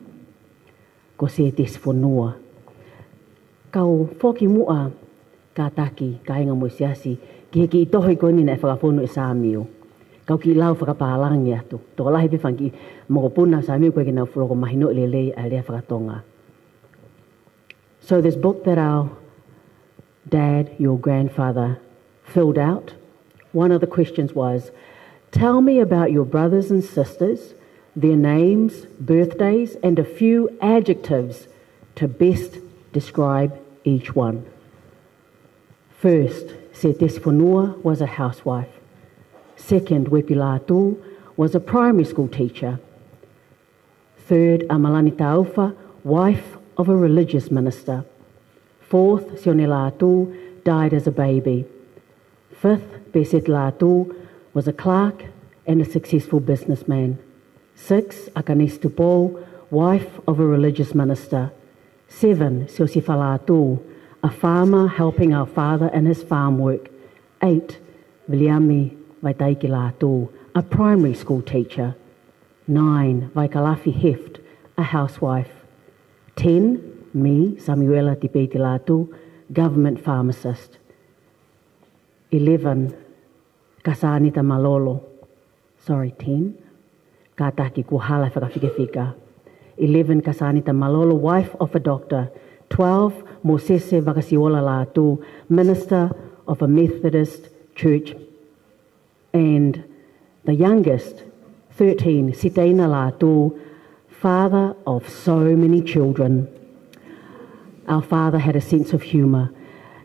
ko se te sfonua. Kau whoki mua ka taki, ka inga mo siasi, ki heki i tohi koni na e whakafonu e Sāmiu. Kau ki lau whakapahalangi atu. Tō lahi pe whanki mokopuna Sāmiu koe ki nau whuloko mahino lelei a lea whakatonga. So this book that our dad, your grandfather, filled out, one of the questions was, tell me about your brothers and sisters, their names, birthdays, and a few adjectives to best describe each one. First, Se Tesfonua was a housewife. Second, Wepilatu was a primary school teacher. Third, Amalani Taufa, wife of a religious minister. Fourth, Sione Latu died as a baby. Fifth, Beset Latu was a clerk and a successful businessman. Sixth, Akanis Tupo, wife of a religious minister. 7, Siosifalatu, a farmer helping our father in his farm work. 8, Viliami Vaitaikilatu, a primary school teacher. 9, Vaikalafi Heft, a housewife. 10, me, Samuela Tipetilatu, government pharmacist. 11, Kasanita Malolo. 10. Kataki kuhala whakawhikewhika. 11, Kasanita Malolo, wife of a doctor. 12, Mosese Vakasiola Latu, minister of a Methodist church. And the youngest, 13, Sitaina Latu, father of so many children. Our father had a sense of humour.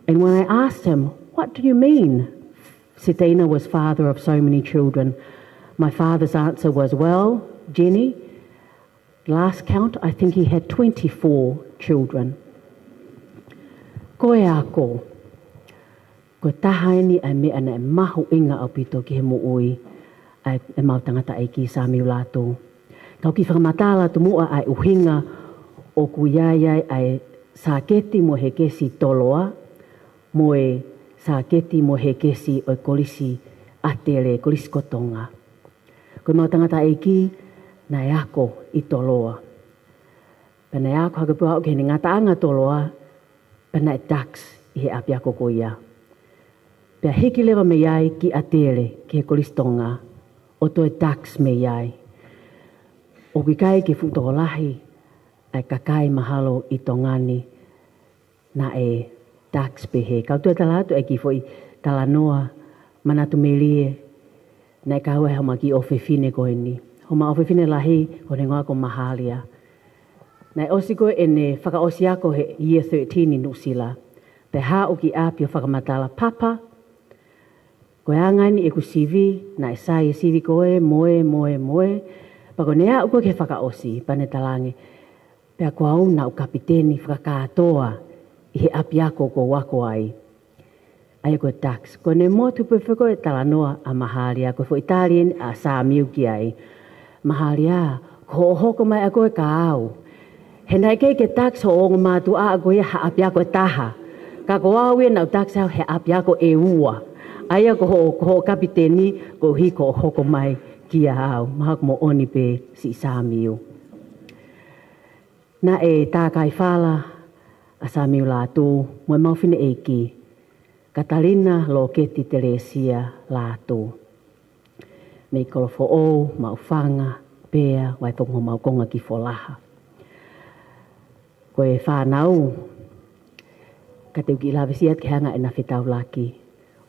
And when I asked him, what do you mean Sitaina was father of so many children? My father's answer was, well, Jenny, last count, I think he had 24 children. Koe ako, ko tahaini ai mea na mahu inga au pito ki he muui ai e mautangata ai ki Samiu Latu. Kau ki whakamatala tu mua ai uhinga o kuyayai ai sāketi mo he kesi toloa, mo e sāketi mo he kesi o kolisi atele, kolisi kotonga. Koe mautangata ai ki na e ako i toloa. Pena e ako hakapua o ke he ngata anga toloa, pena e tax i he api ako ko ia. Pea hiki lewa me iai ki atele, ki he kolistonga, o to e tax me iai. O ki kai ki futokolahi, ai kakai mahalo i tongani, na e tax pehe. Kau tue talatu e ki foi talanoa, manatu melie, na e kaua e hama ki ofefine koe ni. Homa ofefine lahi, ko ne ngoa ko mahalia. Na e osi koe e ne whakaosi ako he year 13 i Nusila. Pe ha o ki api o whakamatala papa, koe angani e ku CV, na e sai e CV koe, moe. Pako nea uko ke whakaosi, pane talangi. Pea ko au na u kapiteni whakatoa i he api ako ko wako ai. Ai koe tax. Ko ne mo tupu whiko e talanoa a mahalia, ko fo Italien a Samiu ki ai. Mahalia, ko hoko mai a koe ka au. He nai kei ke tax ho o ngā a koe ha api ako e taha. Ka ko au e nau tax au he api ako e ua. Aia ko ho kapiteni ko hiko hoko mai ki a au. Maha ko mo oni pe si Samiu. Na e tā kai whala a Samiu Latu, mo e mawhine e ki. Katalina lo keti Teresia Latu. Me kolofo o, maufanga, pea, wai whongo maukonga ki wholaha. Ko e whanau, ka te uki lawesiat ke hanga e na whetau laki.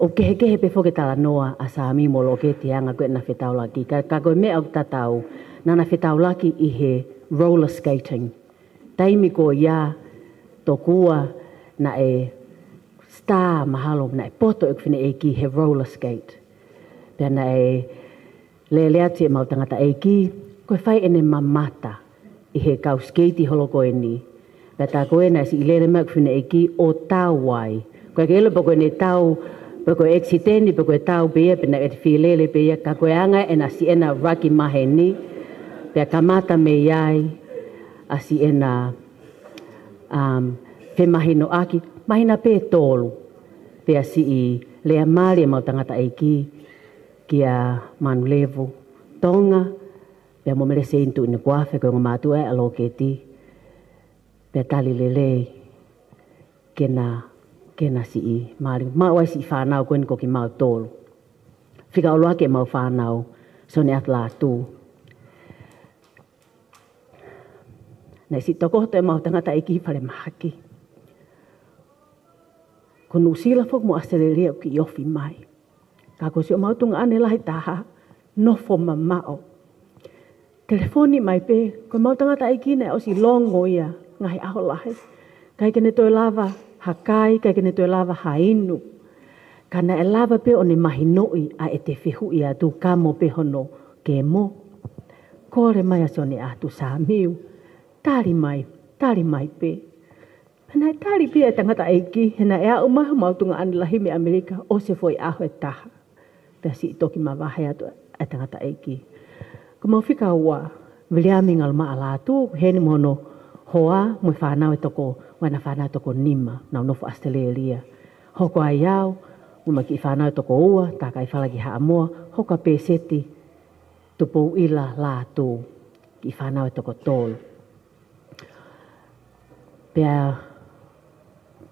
O kehe pe whoke tala noa a Sami mo lo keti hanga koe na whetau laki. Ka koe mea au tatau, na whetau laki i he roller skating. Taimi ko ia, tokua na e star mahalo, na e poto e kwhine e ki he roller skate. Pea na e lealeati e mautangata e ki, koe whai ene mamata i he kau skate holo koe ni. Pea tā koe na si i lele mea kwhine e ki o tau wai. Koe ke ele pa koe ne tau, pa koe exiteni, pa koe tau bea, pea na e te whilele bea, ka koe anga e na si ena raki mahe ni, pea kamata me iai, a si ena whemahino aki, mahina pē tōlu. Pea si i lea maari e mautangata e ki a manu levu tonga, pea mo mere se intu ina kuawhe koe ngā mātua e alo ke ti. Pea tali lelei kena si i maari. Mawai si i whanau koe ni ko ki mau tōlu. Whika oloa ke mau whanau, so ne atla tū. Nei si tokohoto e mautangata e ki whare mahaki. Ko Nusila fok mo Australia ki ofi mai. Ka ko si o mautunga ane lahi taha, nofo mamao. Telefoni mai pe, ko mautangata e ki ne o si longo ia, ngahi aho lahi. Kai kene toi lava hakai, kai kene toi lava hainu. Kana e lava pe o ne mahinoi a e te whihu ia tu kamo pe hono ke mo. Kore mai aso ne atu Samiu. Tari mai pe. Pena e tari pia e tangata eiki, hena e au maha mautunga ane lahi me Amerika, o se foi aho e taha. Pea si i toki mawahe atu e tangata eiki. Ko mau whika ua, Viliami ngal maa lātu, hene mono Hoa mo whanau e toko, wana whanau toko nima, nau nofo Australia. Hoko ai au, mo maki whanau toko ua, taka i whalaki haa moa, hoka pē seti, tupo ila la tō, ki whanau e toko tōlu. Pea,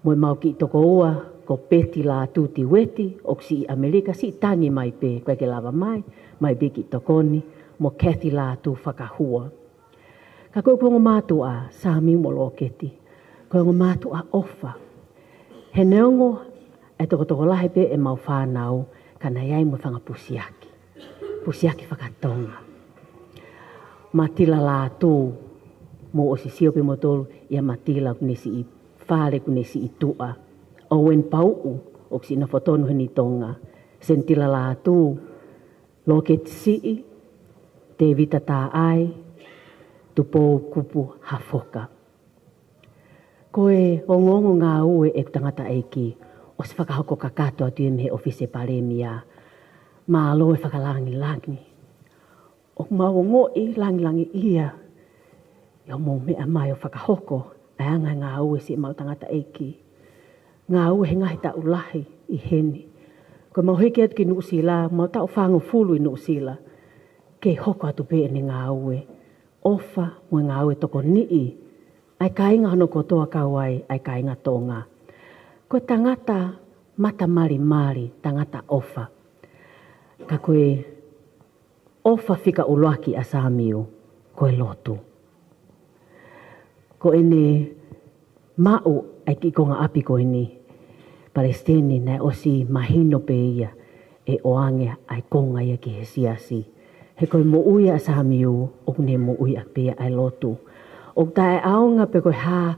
mo mau ki toko ua, ko peti la tū ti weti, o si Amerika, si tangi mai pē, koe ke lava mai pē ki tokoni, mo keti la tū whakahua. Ka koe ngō mātua sāmi mo lo keti, koe ngō mātua ofa. He neongo, e toko lahe pē e mau whānau, kana iai mo whanga pusiaki. Pusiaki whakatonga. Matila la tū, mo o si sio pe mo tolu, ia matila kunesi i whare kunesi i tua. Owen pau'u, o si na whotonu hini tonga. Sentila la tū, lo keti sii, te vita tā ai, tupo kupu hafoka. Koe o ngongo ngā ue e tangata eiki, o se whakahoko kakato atu e mehe ofise paremia, mā alo e whakalangi. O mau ngoi langi ia, i o mō mea mai o whakahoko, ai anga ngā ue si mau tangata eiki. Ngā ue he ngahi tau lahi i heni. Koe mau heke atu ki Nuusila, mau tau whango fulu i Nuusila, ke hoko atu pe ni ngā ue. Ofa mo ngā ue toko nii, ai kainga hono kotoa kawai, ai kainga tonga. Ko tangata mata mari, tangata ofa. Ka koe ofa fika uluaki a Sāmiu, koe lotu. Ko ene mau ai ki konga api koe ni, Palestini nai osi mahino pe ia, e oange ai konga ia ki he siasi. He koe mo uia a Sāmiu, o ne mo uia pia ai lotu. O tae aonga pe koe ha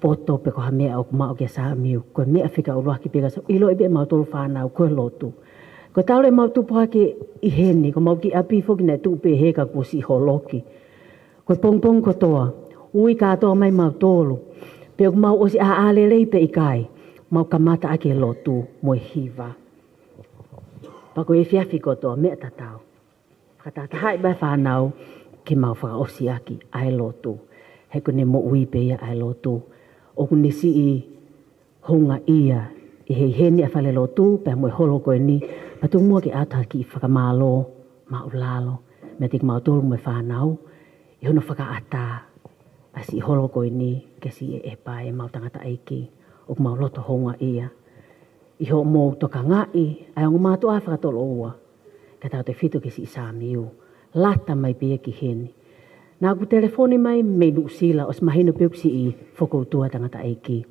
poto pe koe ha mea o mao ke Sāmiu, koe mea whika uruaki pega so ilo ebe mau tolu whanau koe lotu. Koe taule mau tupuha ke i heni, ko mau ki api foki nei tupe heka ko si holoki. Koe pongpong kotoa, ui katoa mai mau tolu, pe o mau osi a alelei pe i kai, mau kamata ake lotu mo hiva. Pako e fiafi kotoa mea tatau. Katata hai bai whanau ke mau whakaosi aki ai lotu. He kone mo ui pe ia ai lotu. O kone si i honga ia i hei heni a whale lotu pe mo e holo koe ni. Patu mua ke ata ki i whakamalo, mau lalo. Me tik mau tolu mo e whanau. I hono whakaata a si i holo koe ni ke si e epa e mau tangata eiki. O mau loto honga ia. I ho mo toka ngai ai o mātu a whakatolo ua. Ka tau te whitu ki si Sāmiu, lata mai pia ki heni. Nā ku telefoni mai me Nuusila, os mahino peuksi i whakoutua tangata eiki.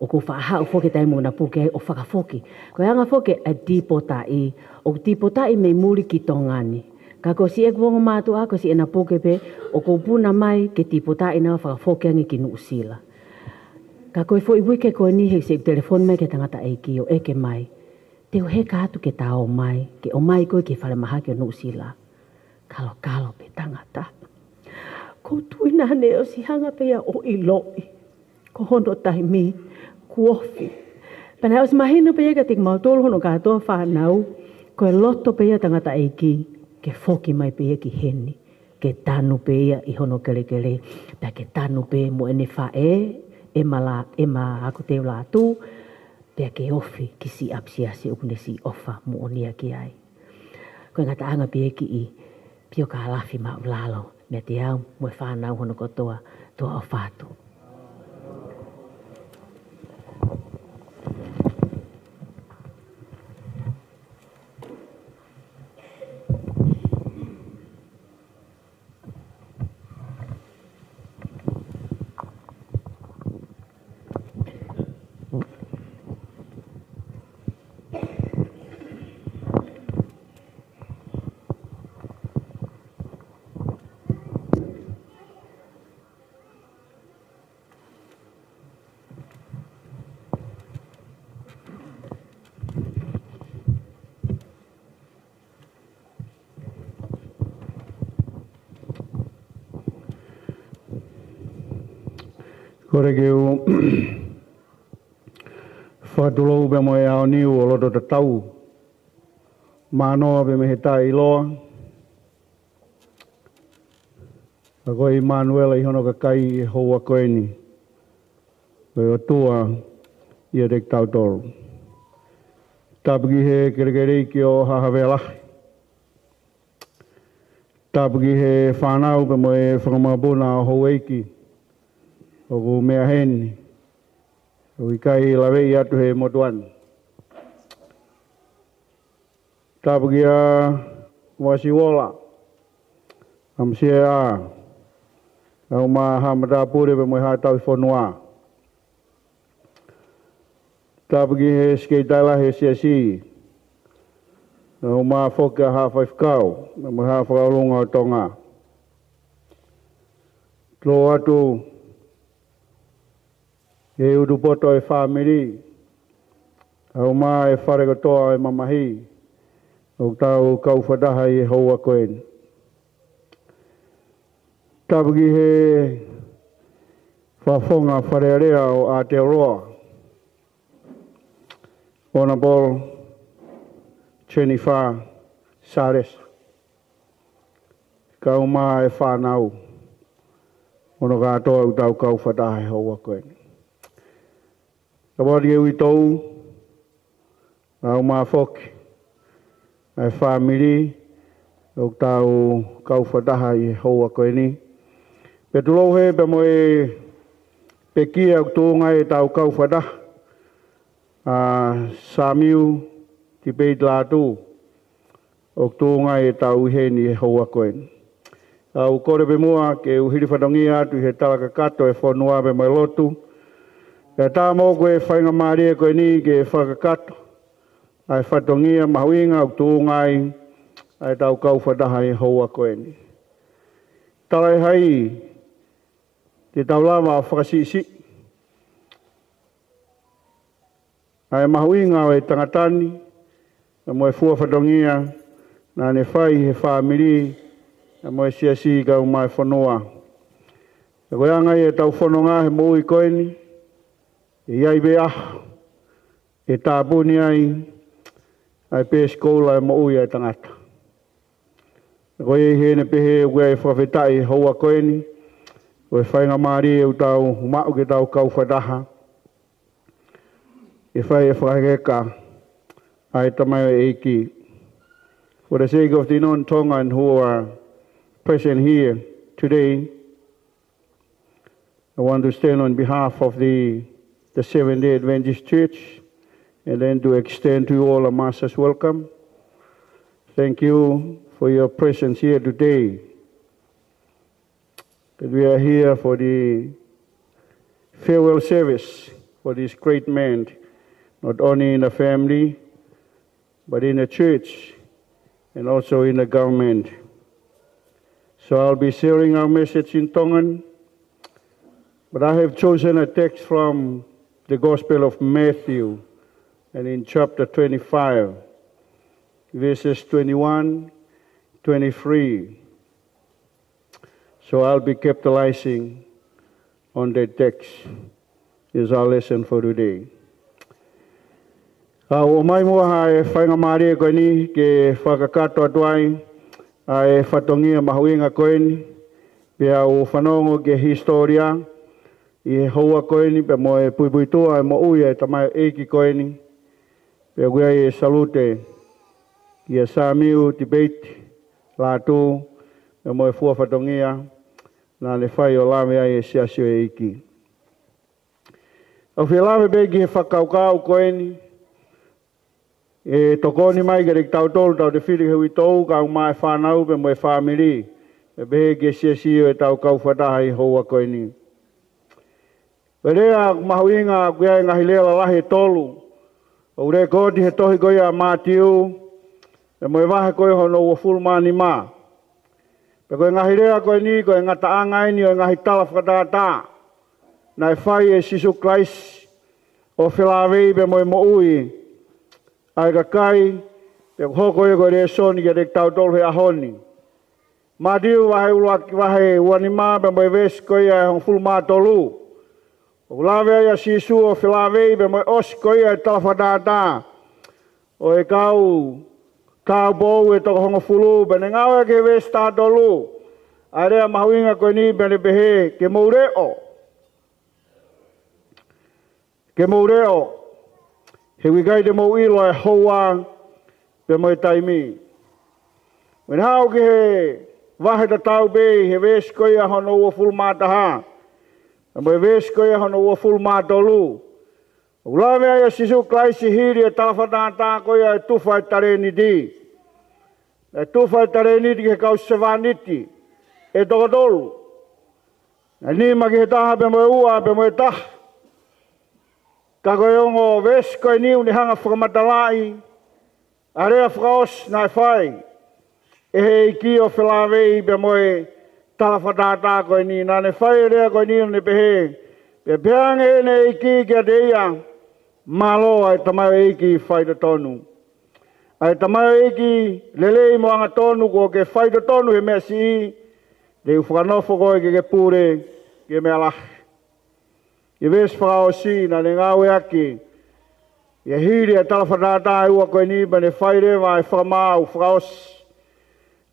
O ku whaahau whoke tai mōna puke o whakafoki. Ko anga whoke a tipotai, o tipotai me muri ki tongani. Ka ko si e kuongo mātu a, ko si e na puke pe, o ku puna mai ke tipotai na whakafoki angi ki Nuusila. Ka koe fo i wike koe ni he se telefoni mai ke tangata eiki o eke mai. Te o he kātu ke tā o mai, ke o mai koe ke whare maha ke o Nuusila. Kalo pe tangata. Ko tuina ne o si hanga pea o i loi. Ko hono taimi, kuofi. Pana o si mahino pea ka tik mautolo hono kātoa whanau, ko e loto pea tangata eiki, ke foki mai pea ki heni. Ke tanu pea i hono kele, pea ke tanu pea mo ene whae, e ma ako teo la tu, pea ke ofi ki si apsiasi o kune si ofa mo onia ki ai. Koe ngata anga pea ki i pio ka alafi ma ulalo, mea te au mo e whanau hono kotoa, toa o whātu. Kore ke o whakatulou pe mo e ao niu o loto te tau. Mānoa pe me he tai iloa. Ka koe Emmanuel I hono ka kai hoa koe ni. Koe o tua ia dek tau tolu. Tapaki he kerekere ki o hahawelahi. Tapaki he whanau pe mo e whakamabuna o haueiki. O ku mea heni. O I kai lawei atu he motuan. Tapaki a wasiwola. Amsia a. Au ma hamada pure pe mo e hatau I whanua. Tapaki he skeitala he siasi. Au ma foka hawhaifkau. Na mo hawhakaulunga o tonga. Tlo atu. He udupoto e whamiri. Au ma e wharekotoa e mamahi. O tau kauwhadaha I hoa koen. Tapaki he whafonga wharearea o Aotearoa. Honorable Jennifer Sares. Kau ma e whanau. Ono katoa u tau kauwhadaha e hoa koen. Kabari e uitou. Au ma foki. Ai whamiri. O tau kauwhadaha I hoa koeni. Petulou he pe mo e pekia o tōnga e tau kauwhadaha. Samiu ti peit lātu. O tōnga e tau heni e hoa koen. Au kore pe mua ke uhiri whatongi atu he talaka kato e whanua pe mai lotu. E tā mō koe whainga maria koe ni ke whakakato. Ai whatongia mahuinga o tōnga I ai tau kauwhadaha e hoa koeni. Talai hai te tau lama whakasisi. Ai mahuinga o e tangatani, na mo e fua whatongia, na ne whai he whamiri, na mo e siasi kau mai whanua. E koe angai e tau whanonga he mōi koeni, e iai be e tāpuni ai pē skola e mōi ai tangata. E koe e hene pehe ua e whawhetai hoa koeni, o e whainga maari e utau umau ke tau kauwhadaha, e whai e whakeka ai tamai e eiki. For the sake of the non-Tongan who are present here today, I want to stand on behalf of the Seventh-day Adventist Church and then to extend to you all a master's welcome. Thank you for your presence here today. That we are here for the farewell service for this great man, not only in the family, but in the church and also in the government. So I'll be sharing our message in Tongan, but I have chosen a text from the Gospel of Matthew, and in chapter 25, verses 21, 23. So I'll be capitalizing on that text. Is our lesson for today. O mai mua hai whainga maari e koe ni ke whakakato atuai ai whatongia mahuinga koe ni pia o whanongo ke historia I hoa koe ni pe mo e puipuitua e mo ui e tamai eiki koe ni pia gua e salute ki a Samiu Tibeti lātu pe mo e fua whatongia na le whai o lawe ai e siasio e eiki. Au whilawe begi he whakaukau koe ni e tokoni mai gerek tau tolu tau te whiri hui tau ka umai whanau pe mo e whamiri e behe ke siasio e tau kau whataha I hoa koe ni. Perea mahuinga kuia ngahi lea lahi tolu o ure koti he tohi koe a Mātiu e mo e wahe koe hono ua fulmani mā. Pe koe ngahi lea koe ni koe ngata angai ni o ngahi tala whakatata na e whai e Sisu Christ o whilawei pe mo e mo ui ai ka kai pe hoko e koe re soni ke rek tau tolu he ahoni. Mātiu wahe uluaki wahe uani mā pe mo e wes koe e hong fulma tolu. O lawe ia Sisu o whilawei pe mo e os koe e tala whakatata o e kau bou e toko hongo fulu pe ne ngau e ke wes tā tolu area mahuinga koe ni bene behe ke moureo. Ke moureo. He wikai te mou ilo e hoa pe mo e taimi. When hao ki he wahe ta tau be he ves koe a hono ua ful mātaha. E mo e ves koe a hono ua ful mātolu. Ula mea ia sisu klaisi hiri e talawhatata koe a e tufa e tare ni di. E tufa e tare ni di ke kau sevaniti. E tokotolu. E ni ma ki he taha pe mo e ua pe mo e taha. Ka koe ongo ves koe ni uni hanga whakamatalai. A rea whakaos na e whai. E he iki o whelawei pe mo e talawhatata koe ni. Nā ne whai rea koe ni uni pehe. Pe peange ne iki kia te ia. Malo ai tamai eiki whaida tonu. Ai tamai eiki lelei mo anga tonu ko ke whaida tonu he mea si. Le whakanofo koe ke pure ke mea lahi. I ves whakao si na ne ngawe aki. Ia hiri a talawhatata e ua koe ni ba ne whaire wa e whakamau whakaos.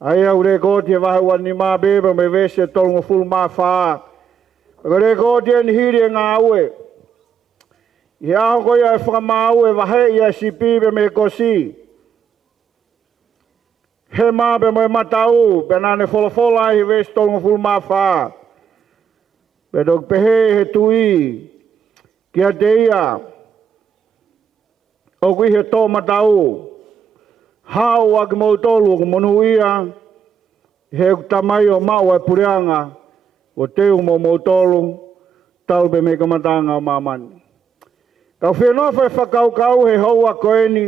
Ai au re koti e wahe ua ni maa beba me ves e tolunga fulu maa whaa. Ko re koti e ni hiri e ngā ue. I aho koe ai whakamau e wahe i a sipi be me kosi. He maa be mo e matau, be nane wholafola i ves tolunga fulu maa whaa. Be dok pehe he tui, kia te ia, o kui he tō matau. Hau a ki mau tolu o monu ia, he tamai o mau e pureanga, o teu mo mau tolu, tau be me kamatanga o mamani. Kau whenua whai whakaukau he haua koeni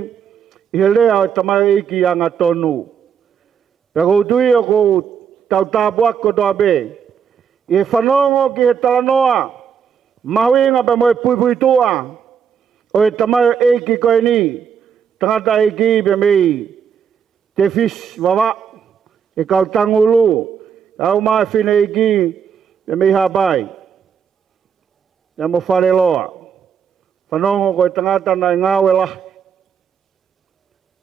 i he lea o tamai iki anga tonu. Pea kou tui o kou tau tāpuak ko toa be. I he whanongo ki he talanoa, mahuinga pe mo e puipuitua, o he tamai iki koeni, tangata iki pe mei, te fish wawa, e kau tangulu, au mai whine iki pe mei habai. Ia mo whare loa. Whanongo koe tangata nai ngāwe lahi.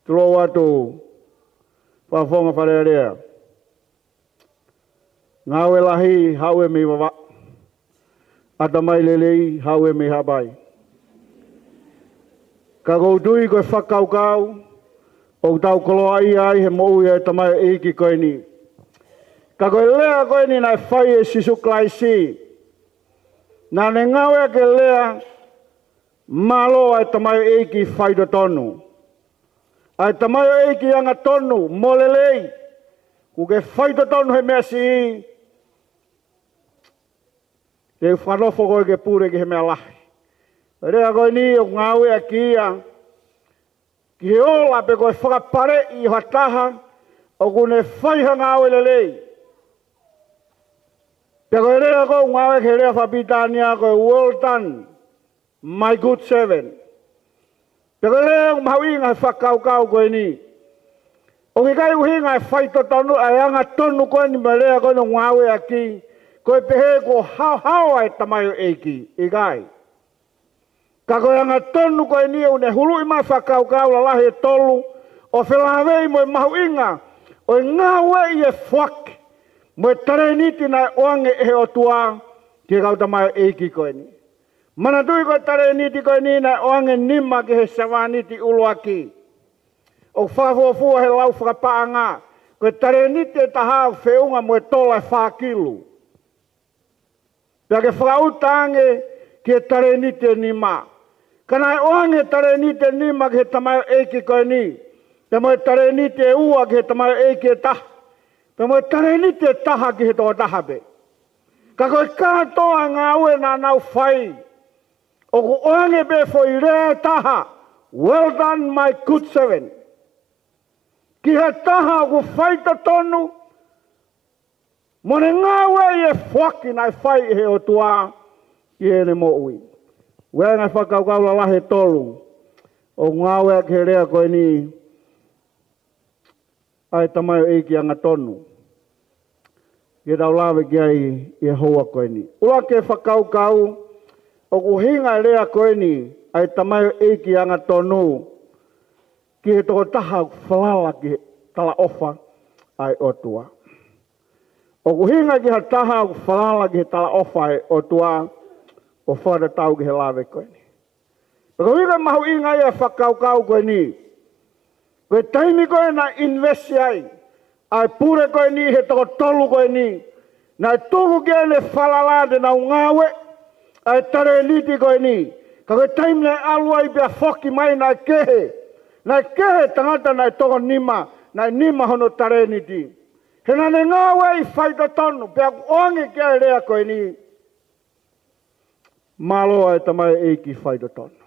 Tulo watu whawhonga wharearea. Ngāwe lahi haue mi wawa. Atamai lelei haue mi habai. Ka koutui koe whakaukau. O tau koloa ai he mou e tamai eiki koe ni. Ka koe lea koe ni nai whai e sisu klaisi. Nā ne ngāwe ke lea. Malo ai tamai eiki whaida tonu. Ai tamai eiki anga tonu, molelei. Ku ke whaida tonu he mea si. Te whanofo koe ke pure ki he mea lahi. Rea koe ni o ngāwe a kia. Ki he ola pe koe whakapare i hataha. O kune whaiha ngāwe lelei. Pe koe rea koe ngāwe ke rea whapitania koe well done. My good servant. Pero leo mahuinga whakaukau koe ni. O ki kai uhinga e whaito tonu ai anga tonu koe ni malea koe no ngawe aki. Koe pehe ko hao ai tamayo eiki. I kai. Ka koe anga tonu koe ni une hulu ima whakaukau la lahi e tolu. O whelawei mo e mahuinga. O ngawe i e whak. Mo e tareniti na oange e he o tua. Ki kau tamayo eiki koe ni. Mana tui koe tare niti koe nina o ange nima ki he sawaniti uluaki. O whawofua he lau whakapaanga. Koe tare niti e taha whiunga mo e tola 4 kilu. Pea ke whakautange ki he tare niti e nima. Kana o ange tare niti e nima ki he tamayo eiki koe ni. Pea mo e tare niti e ua ki he tamayo eiki e taha. Pea mo e tare niti e taha ki he toa taha be. Ka koe kātoa ngā ue nā nau whai. O ku oange be fo i rea taha. Well done, my good servant. Ki he taha o ku whaita tonu. Mone ngāwe i e whaki nai whai he o tua. I e ne mo ui. Wea ngai whakaukau la lahe tolu. O ngāwe ki he rea koe ni. Ai tamayo eiki anga tonu. Ki tau lawe ki ai i e hoa koe ni. Ua ke whakaukau. O ku hinga lea koe ni, ai tamayo eiki anga tonu, ki he toko taha whalala ki tala ofa ai otua. O kuhinga ki ha taha o whalala ki he tala ofai o tua o whara tau ki he lawe koe ni. Pako hika mahu inga ia whakaukau koe ni. Koe taimi koe na investi ai. Ai pure koe ni he toko tolu koe ni. Na tuku kia ne whalalade na ungawe. Ai tare liti koe ni. Ka koe taimi ne alua i pia whoki mai na kehe. Na kehe tangata na toko nima. Na nima hono tare liti. He na ne ngawe i whaita tonu. Pia onge kia rea koe ni. Maloa e tamai eiki whaita tonu.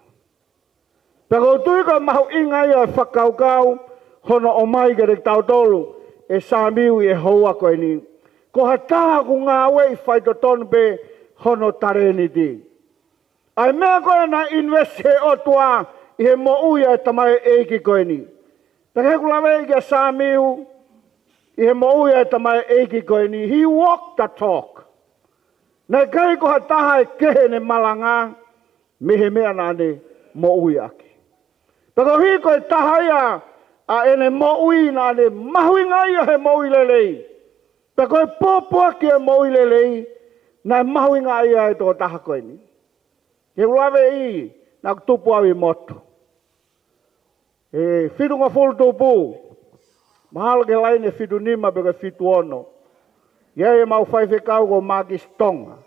Pia kou tui koe mahu inga ia whakaukau. Hono o mai kere tau tolu. E sāmiu i e hoa koe ni. Ko ha taha ku ngā wei whaito tonu pe hono tareni di. Ai mea koe na invest he otua i he mo uia e tamai eiki koe ni. Peke he kula wei kia sāmiu i he mo uia e tamai eiki koe ni. He walk the talk. Nei kai ko ha taha e kehe ne malanga mehe mea nane mo uia aki. Peko hi koe taha ia a ene mo ui na ne mahui ngai he mo ui lelei. Pe koe pōpua ki e mo ui lelei na mahui ngai e tō taha koe ni. He ulawe i na kutupu au i motu. E whitu ngā fulu tōpū. Mahalo ke lai ne whitu nima pe koe whitu ono. Ia e mau whaiwhekau ko Maki Stonga.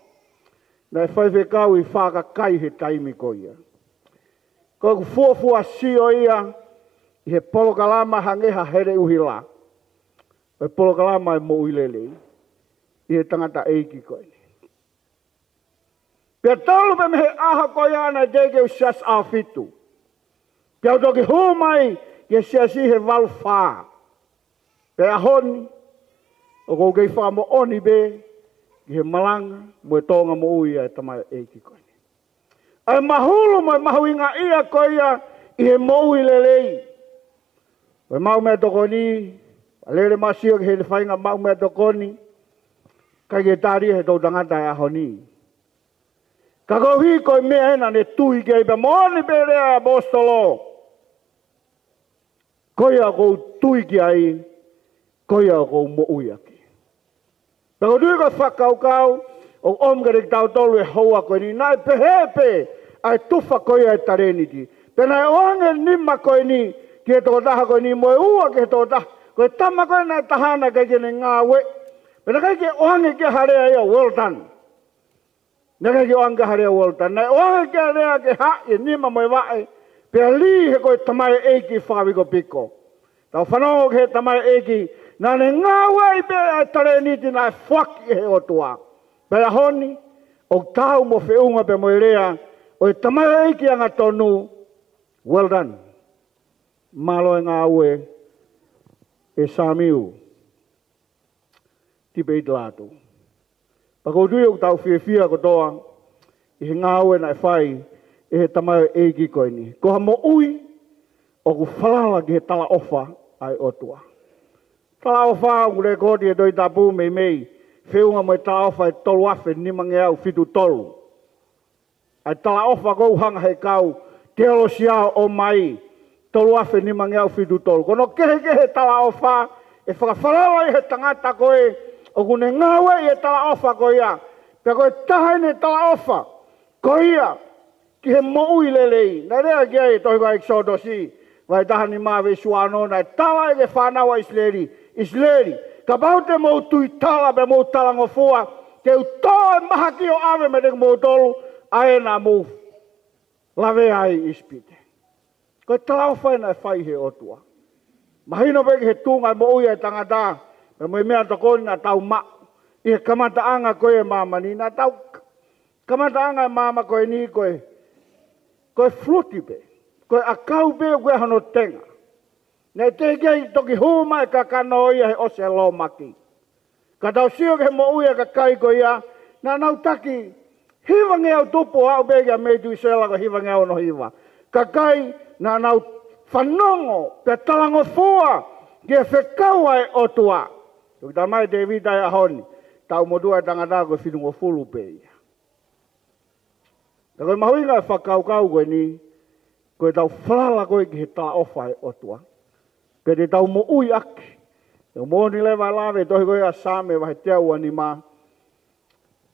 Na e whaiwhekau i whaka kai he taimi ko ia. Koe ku fuafua sio ia. I he polokalama hangeha here uhila. E polokalama e mo uilele. I he tangata eiki koe ni. Pia talu pe mehe aha koe ana deke usias a fitu. Pia utoki humai ke siasi he walu whaa. Pia honi. O kou kei whaa mo oni be. I he malanga mo e tonga mo uia e tamai eiki koe ni. Ai mahulu mo e mahuinga ia koe ia i he mo uilelei. Oe mau mea toko ni, alere masio ke he whainga mau mea toko ni, kai ke tāri he tau tangata e aho ni. Ka kou hi koe mea hena ne tui ke ipa moani perea apostolo. Koe a kou tui ki ai, koe a kou mo ui aki. Ka kou tui koe whakaukau, o omkere tau tolu e hoa koe ni, nai pehepe ai tufa koe ai tareniti. Pena e oange nima koe ni, ki e tō taha koe ni moe ua ki e tō taha. Koe tama koe nai tahana kai kene ngā we. Pena kai ke oange ke harea ia well done. Nā kai ke oange harea well done. Nai oange ke harea ke ha e nima moe wae. Pea li he koe tamai eiki whawiko piko. Tau whanau ke he tamai eiki. Nā ne ngā we pe ai tare niti nai whaki he otua. Pea honi. O tau mo whiunga pe moe rea. O e tamai eiki anga tonu. Well done. Malo e ngā ue e Sāmiu tipe i tlato. Pako tui o tau whiawhia kotoa i he ngā ue na e whai e he tamai eiki koe ni. Ko ha mo ui o ku whalala ki he tala ofa ai otua. Tala ofa o re koti e doi tapu mei mei. Whiunga mo e tala ofa e tolu afe nimange au fitu tolu. Ai tala ofa kou hanga he kau teolo siao o mai. Tolu afe ni mangi au whitu tolu. Kono kehe tala ofa, e whakawhalala i he tangata koe, o kune ngawe i he tala ofa koe ia. Pea koe tahai ne tala ofa, koe ia, ki he mo ui lelei. Nā rea kia e tohi koe Exodosi, vai tahani maawe suano, nai tala e ke whanawa Isleri. Ka baute mou tui tala pe mou talango fua, ke utoa e maha ki o ave me dek mou tolu, ae na mou lawe ai ispite. Koe talau whai na whai he otua. Mahino peki he tūngai mo uia e tangata. Me moe mea tokoni na tau ma. I he kamata anga koe e mama ni. Na tau kamata anga e mama koe ni koe. Koe fluti pe. Koe akau pe koe hano tenga. Nei te kei toki huma e kakano ia he ose lo maki. Ka tau sio ke he mo uia ka kai koe ia. Na nau taki. Hivange au tupu au peki a meitu i sela ko hivange au no hiva. Ka kai. Na nau whanongo pe talango fua ke whekau ai otua. Tuki tā mai te vita e ahoni. Tau modua e tangata koe whinungo fulu pe ia. Ta koe mahuinga e whakaukau koe ni. Koe tau whalala koe ki he tā ofa e otua. Pe te tau mo ui aki. O mōni lewa lawe tohi koe a sāme wahe te aua ni mā.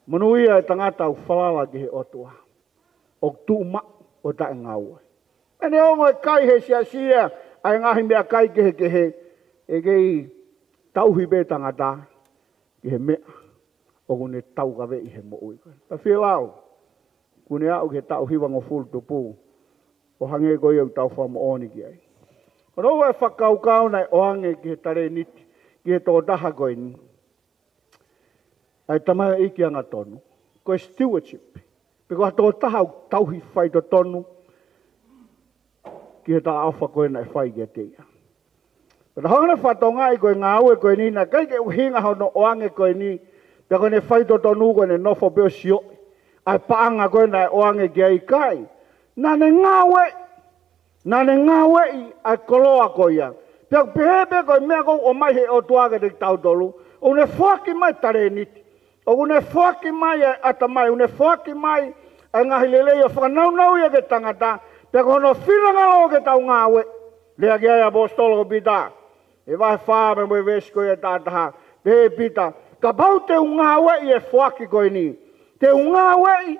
Manuia e tangata u whalala ki he otua. O tu ma o tae ngāua. Ene ongo e kai he sia ai ngahi mea kai ke he e kei tauhi be tangata ki he mea. O kune tau kawe i he mo ui. Pa whia lau, kune au ke tau hiwango fulu tupu. O hange koe au tau wha mo oni ki ai. O rau e whakaukau nei o hange ki he tare niti. Ki he tō taha koe ni. Ai tamai iki anga tonu. Koe stewardship. Peko ha tō taha tauhi whai to tonu. Ki he tā awha koe nei whai ki a teia. Pero hana whatonga i koe ngā ue koe ni. Na kai ke uhinga hono o hange koe ni. Peko ne whai to tonu koe ne nofo peo sio. Ai paanga koe nei o hange ki ai kai. Nane ngā ue i ai koloa koe ia. Pea pehepe koe mea kou o mai he o tuage te tau tolu. O ne whaki mai tare niti. O ne whaki mai e ata mai. O ne whaki mai e ngahi lelei o whakanaunau ia ke tangata. Pea kono whirangalo ke tau ngā ue. Lea ki ai apostolo ko pita. E vai whāme mo e vesko ia tātaha. Pehe pita. Ka pau te ngā ue i e whaki koe ni. Te ngā ue i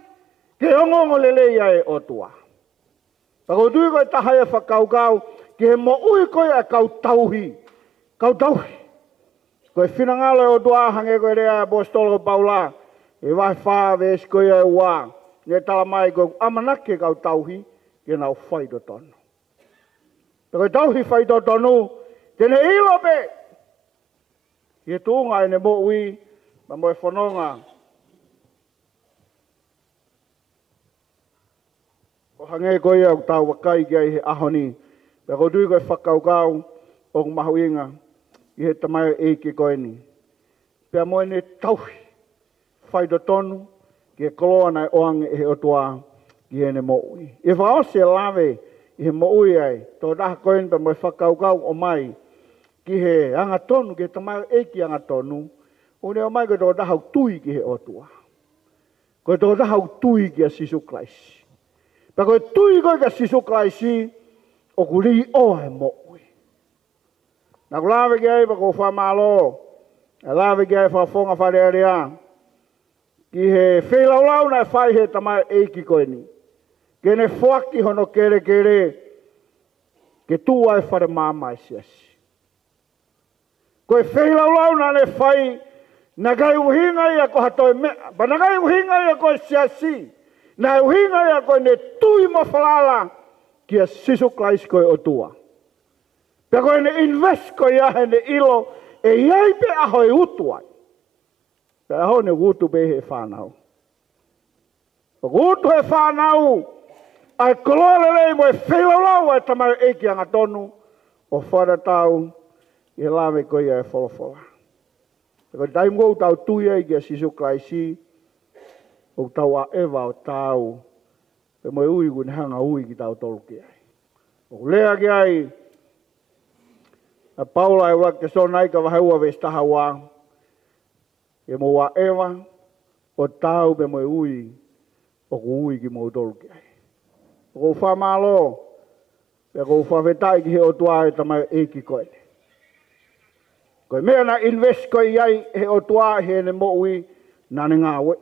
ke ongongo lelei ai o tua. Pako tui koe taha e whakaukau. Ki he mo ui koe a kau tauhi. Kau tauhi. Koe whinangalo e o tua hange koe rea apostolo Paula. E vai whāwe es koe e ua. Ne tala mai koe amanake kau tauhi. Ke nau whai to tonu. Koe tauhi whai to tonu. Tene ilo pe. Ke tūnga e ne mo ui. Ma mo e whanonga. O hange koe au tau wakai ki ai he ahoni. Pea ko tui koe whakaukau o mahuinga i he tamai e ki koe ni. Pea moe ne tauhi whai to tonu ki he koloa nai oange e he otua ki he ne mo ui. E whaose lawe i he mo ui ai. Tō taha koe ni pea moe whakaukau o mai ki he anga tonu ki he tamai e ki anga tonu. O ne o mai koe tō taha tui ki he otua. Koe tō taha tui ki a Sisu Klaisi. Pea koe tui koe ka Sisu Klaisi. O kuri o he mo ui. Nā ku lawe ki ai pa ko whamalo. E lawe ki ai whafonga wharearea. Ki he whelaulau nai whai he tamai eiki koe ni. Ke ne whaki hono kere kere. Ke tū ai whare māmai siasi. Koe whelaulau nai ne whai. Nā kai uhinga ia ko hatoi mea. Pa nā kai uhinga ia koe siasi. Nā uhinga ia koe ne tui mo whalala. Kia Sisu Klaisi koe o tua. Pea koe ne invest koe iahe ne ilo e iai pe aho e utuai. Pea aho ne utu pe he whanau. O utu he whanau ai kolore lei mo e whelaulau ai tamai eki anga tonu o wharatau i he lawe koe ia e wholofola. Pea koe taimou tau tuia i kia Sisu Klaisi o tau a ewa o tau e mo ui kune hanga ui ki tau tolu ki ai. O lea ki ai, a Paula e wake so nai ka waheua ves taha wā, e mo wā ewa, o tau pe mo ui, o ku ui ki mo tolu ki ai. O kou wha malo, e kou wha whetai ki he o tua e tamai e ki koe. Koe mea na invest koe iai he o tua he ne mo ui, nane ngā we.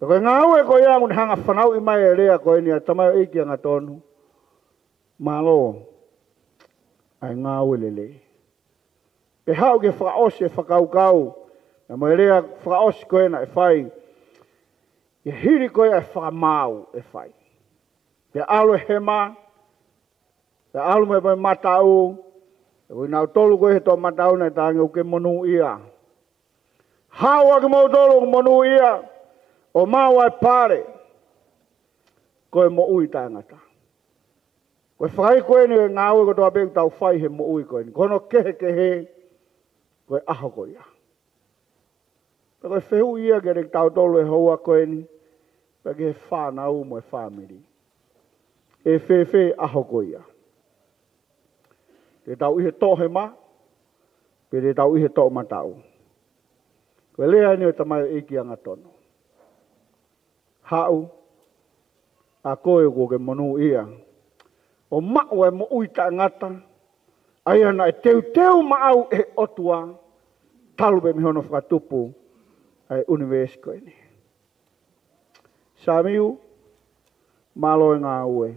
Koe ngā ue koe ia mun hanga whanau i mai e rea koe ni a tamai eiki anga tonu. Malo, ai ngā ue lele. Pe hau ke whakaose whakaukau, na mo e rea whakaose koe na e whai. E hiri koe e whakamau e whai. Pe alo e hema, pe alo me pai matau, e koe nau tolu koe he tō matau na tāngi uke monu ia. Hawa ke mo tolu monu ia. O mau ai pare, koe mo ui tāngata. Koe whai koe ni ngā ui ko toa pēku tau whai he mo ui koe ni. Kono kehe, koe aho koe ia. Koe whehu ia ke rek tau tolu e hoa koe ni, pe ke he whānau mo e whāmiri. E whewhe aho koe ia. Te tau ihe tohe ma, pe te tau ihe tohe matau. Koe lea ni o tamai eki anga tono. Hau, a koe ko ke monu ia. O mau e mo ui ta ngata, Ai ana e teu maau e otua talu be mihono whakatupu ai universiko ini. Samiu, malo e ngā ue.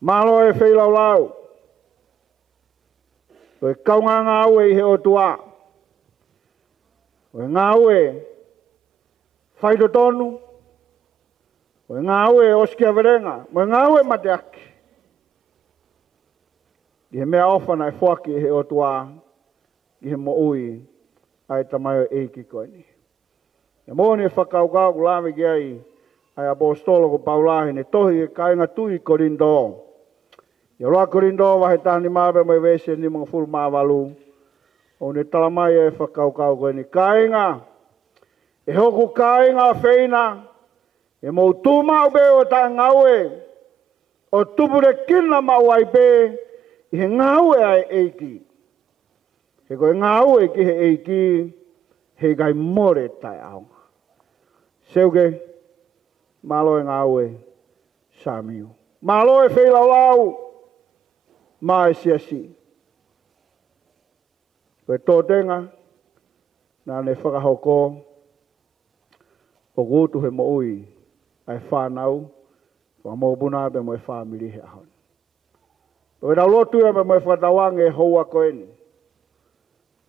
Malo e wheilau lau. Koe kaunga ngā ue i he otua. Koe ngā ue whaidotonu. Koe ngā ue oskia verenga. Koe ngā ue mateaki. I he mea ofana e whaki i he otua. I he mo ui ai tamaio eiki koe ni. E mōni e whakaukau ku lawe ki ai ai apostolo ko Paulahi ne tohi e kainga tui Korindo. I roa Korindo wahe tahani mawe mai wese ni mga furu mawalu. O ne talamai e whakaukau koe ni kainga. E hoku kainga wheina. E mou tūmau be o ta ngaue. O tupure kina mau ai be. I he ngaue ai eiki. He koe ngaue ki he eiki. He kai more tai aunga. Seuke, malo e ngaue, Samiu. Malo e wheilau lau, ma e siasi. Koe tōtenga, nā ne whakahoko, o gūtu he mo ui, ai whānau, wa mō puna be mo e whāmiri he ahon. Koe rau lotu e me mo e whatawange houa koeni.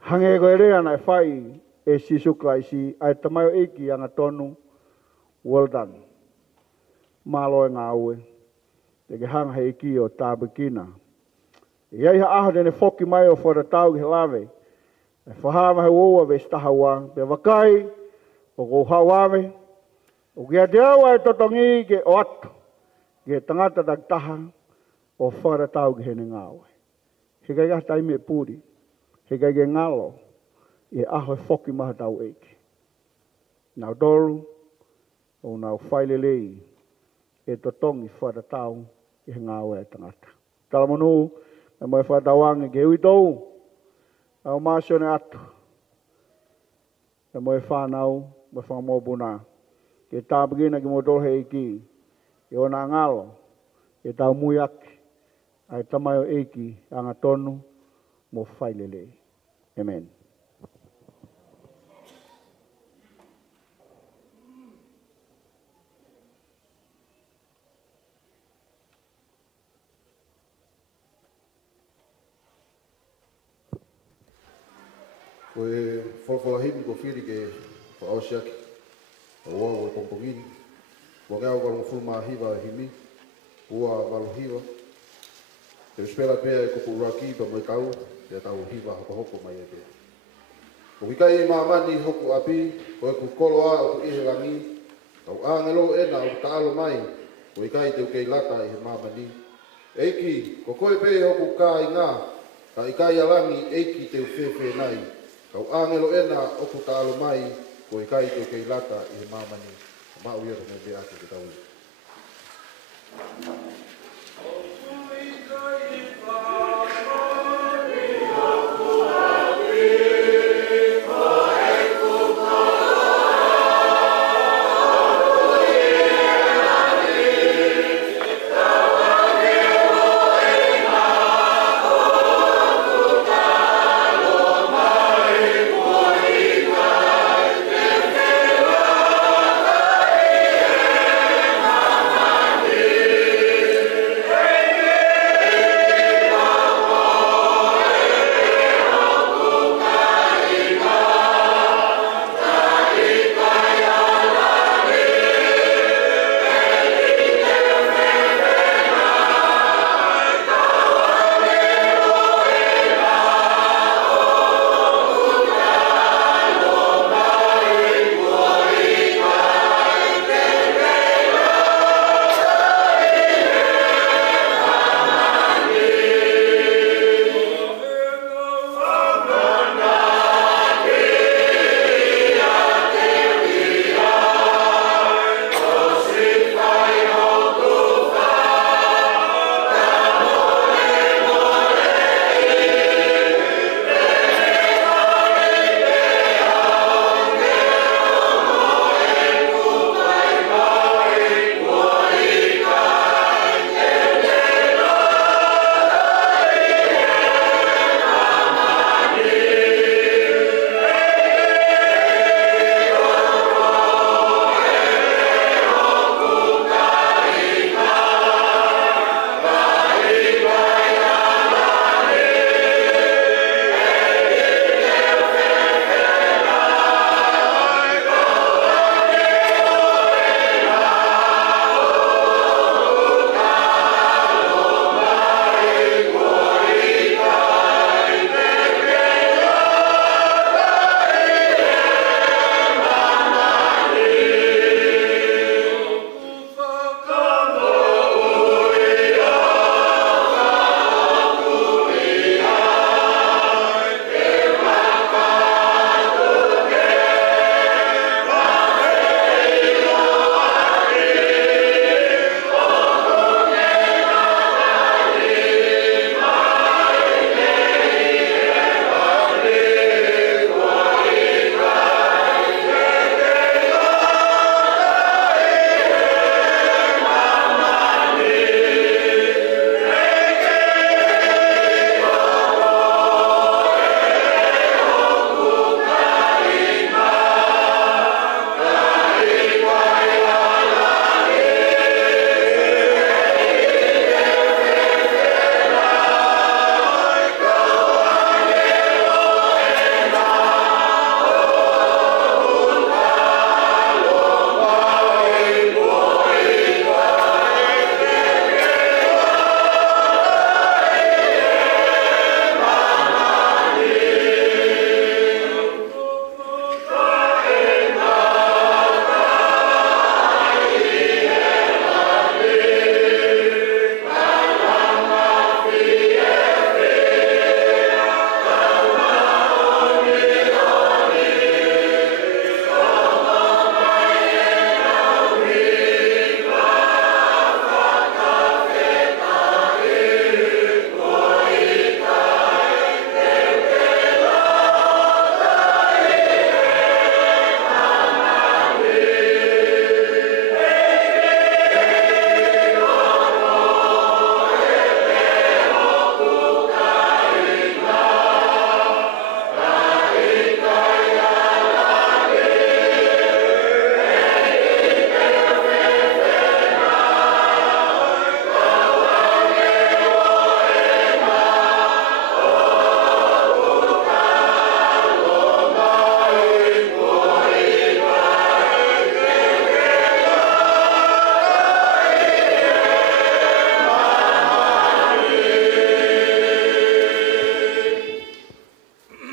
Hange koe rea nai whai, e sisuklaisi, ai tamaio eiki anga tonu, well done. Malo e ngā ue. Te ke hanga hei ki o tāpikina. Iai ha aho tene whoki mai o whara tau ki he lawe. E whahawa he oua ve stahawa. Pe wakai o kou hawawe. O kia te awa e totongi ke o atu. Ke tangata tak taha o whara tau ki he ne ngā ue. He kai kata ime pūri. He kai ke ngalo. I aho e whoki maha tau eiki. Nau toru. O nau whailelei e totongi wharatau i he ngā ue tangata. Talamonu, e moe whatawangi ke hui tau, au māsione atu. E moe whanau, moe whangamopuna, ke tāpikina ki motohe eiki, e o nā ngalo, e tau muiaki, ai tamaio eiki, anga tonu, mo whailelei. Amen. Ko e whalawhalahimi ko whiri ke whaosiaki, o wau e pongpongini, ko ngau waru fulma hiwa himi, ua waru hiwa, te uspela pia e kuku uraki pa moe kau, te tau hiwa hoko mai e pia. Ko wikai e maamani hoku api, ko e kukolo a o ku ihe langi, kau angelo e na o taalo mai, ko wikai te ukei lata i he maamani. Eiki, ko koe pe hoku ka i ngā, ka ikai alangi eiki te uwhewhe nai, kau angelo ena oku tālo mai, ko i kai te kei lata i he mamani. Mau ia me be ake te tau.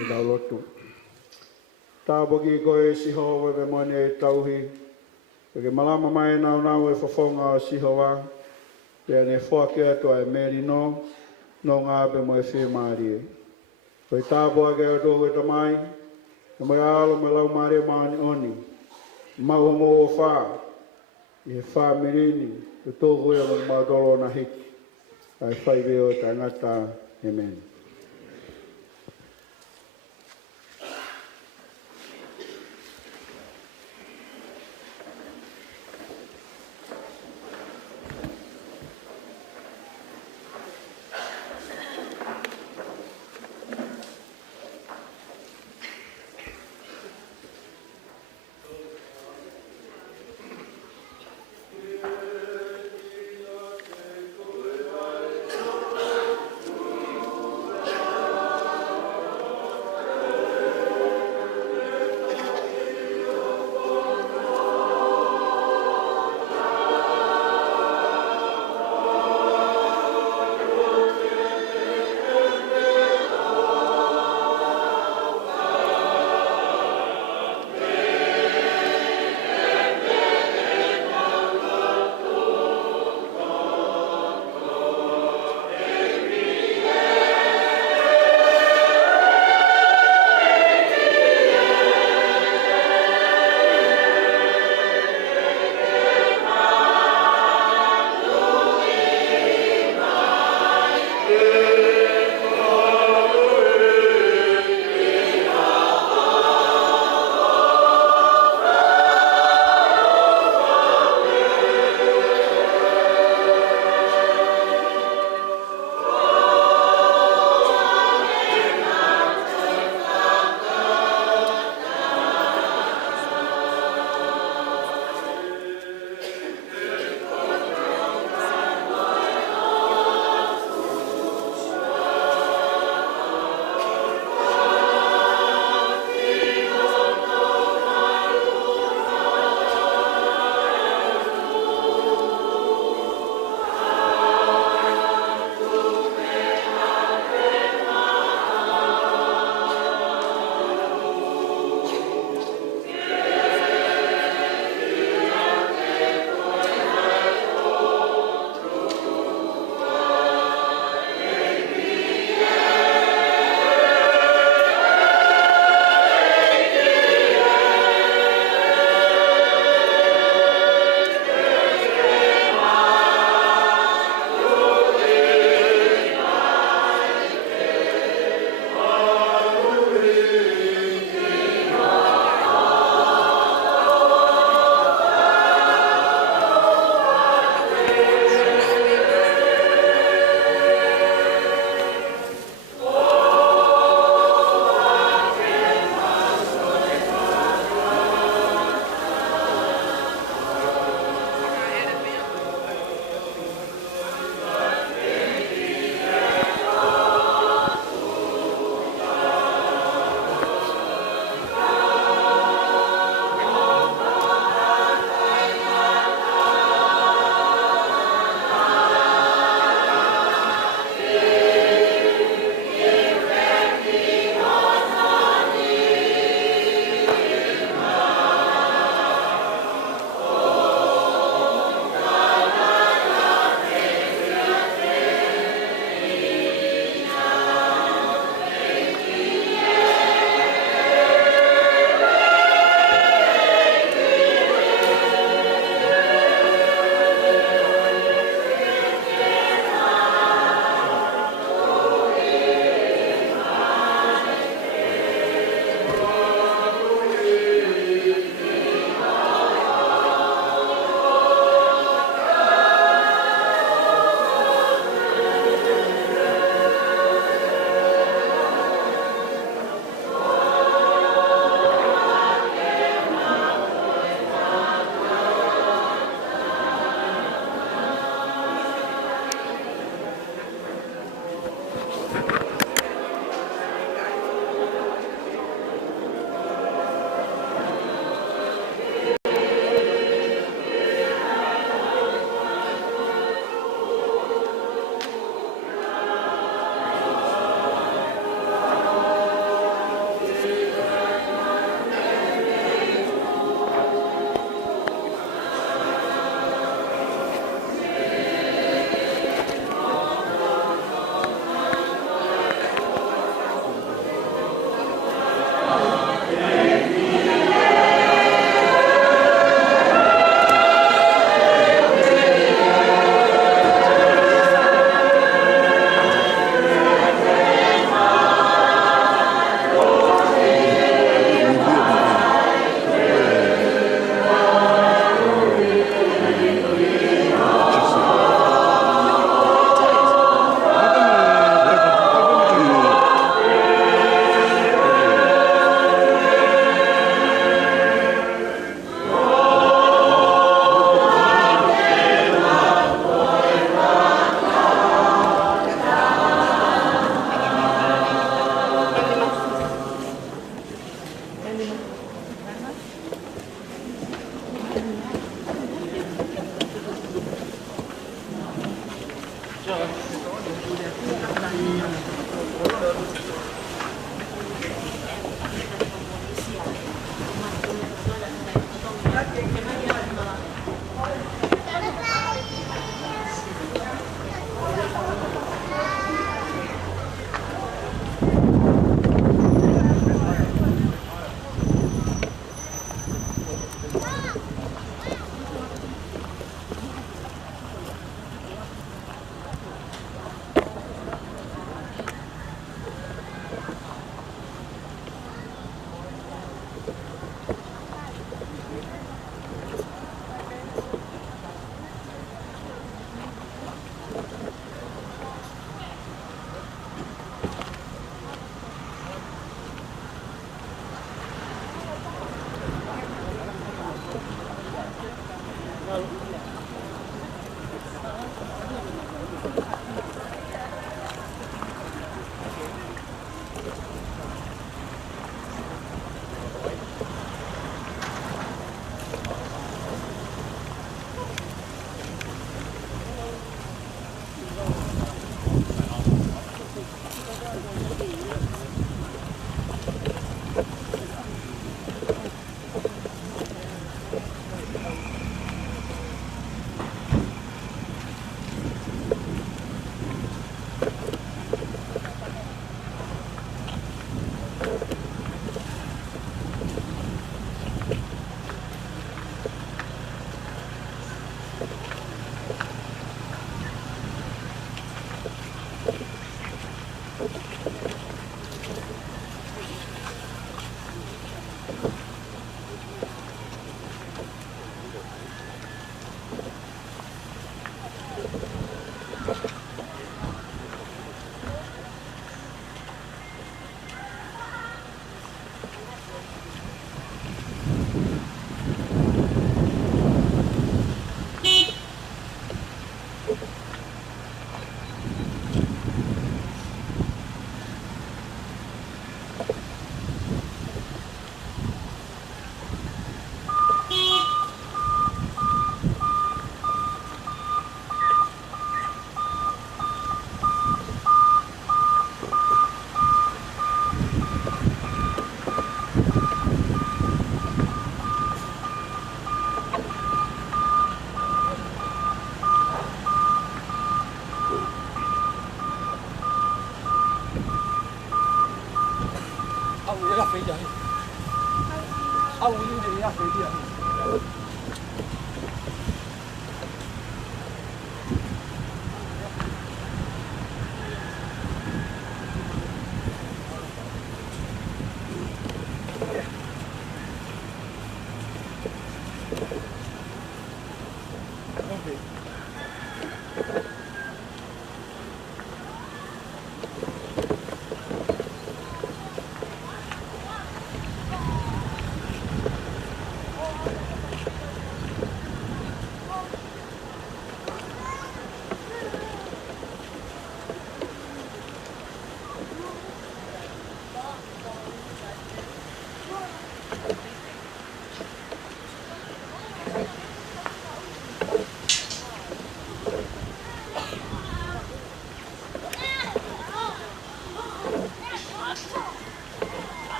i lau lotu. Tā boki koe siho we me moane e tauhi. E ke malama mai nau e whawhonga o siho wā. Pea ne whuake atua e meri no ngā pe mo e whi maari e. Koe tāpua ke o tōku e tamai. E mo alo me lau maari e maani oni. Mau mo o whā. I he whā mirini. E tōku e mo mautolo na hiki. Ai whai reo ta ngata. Amen.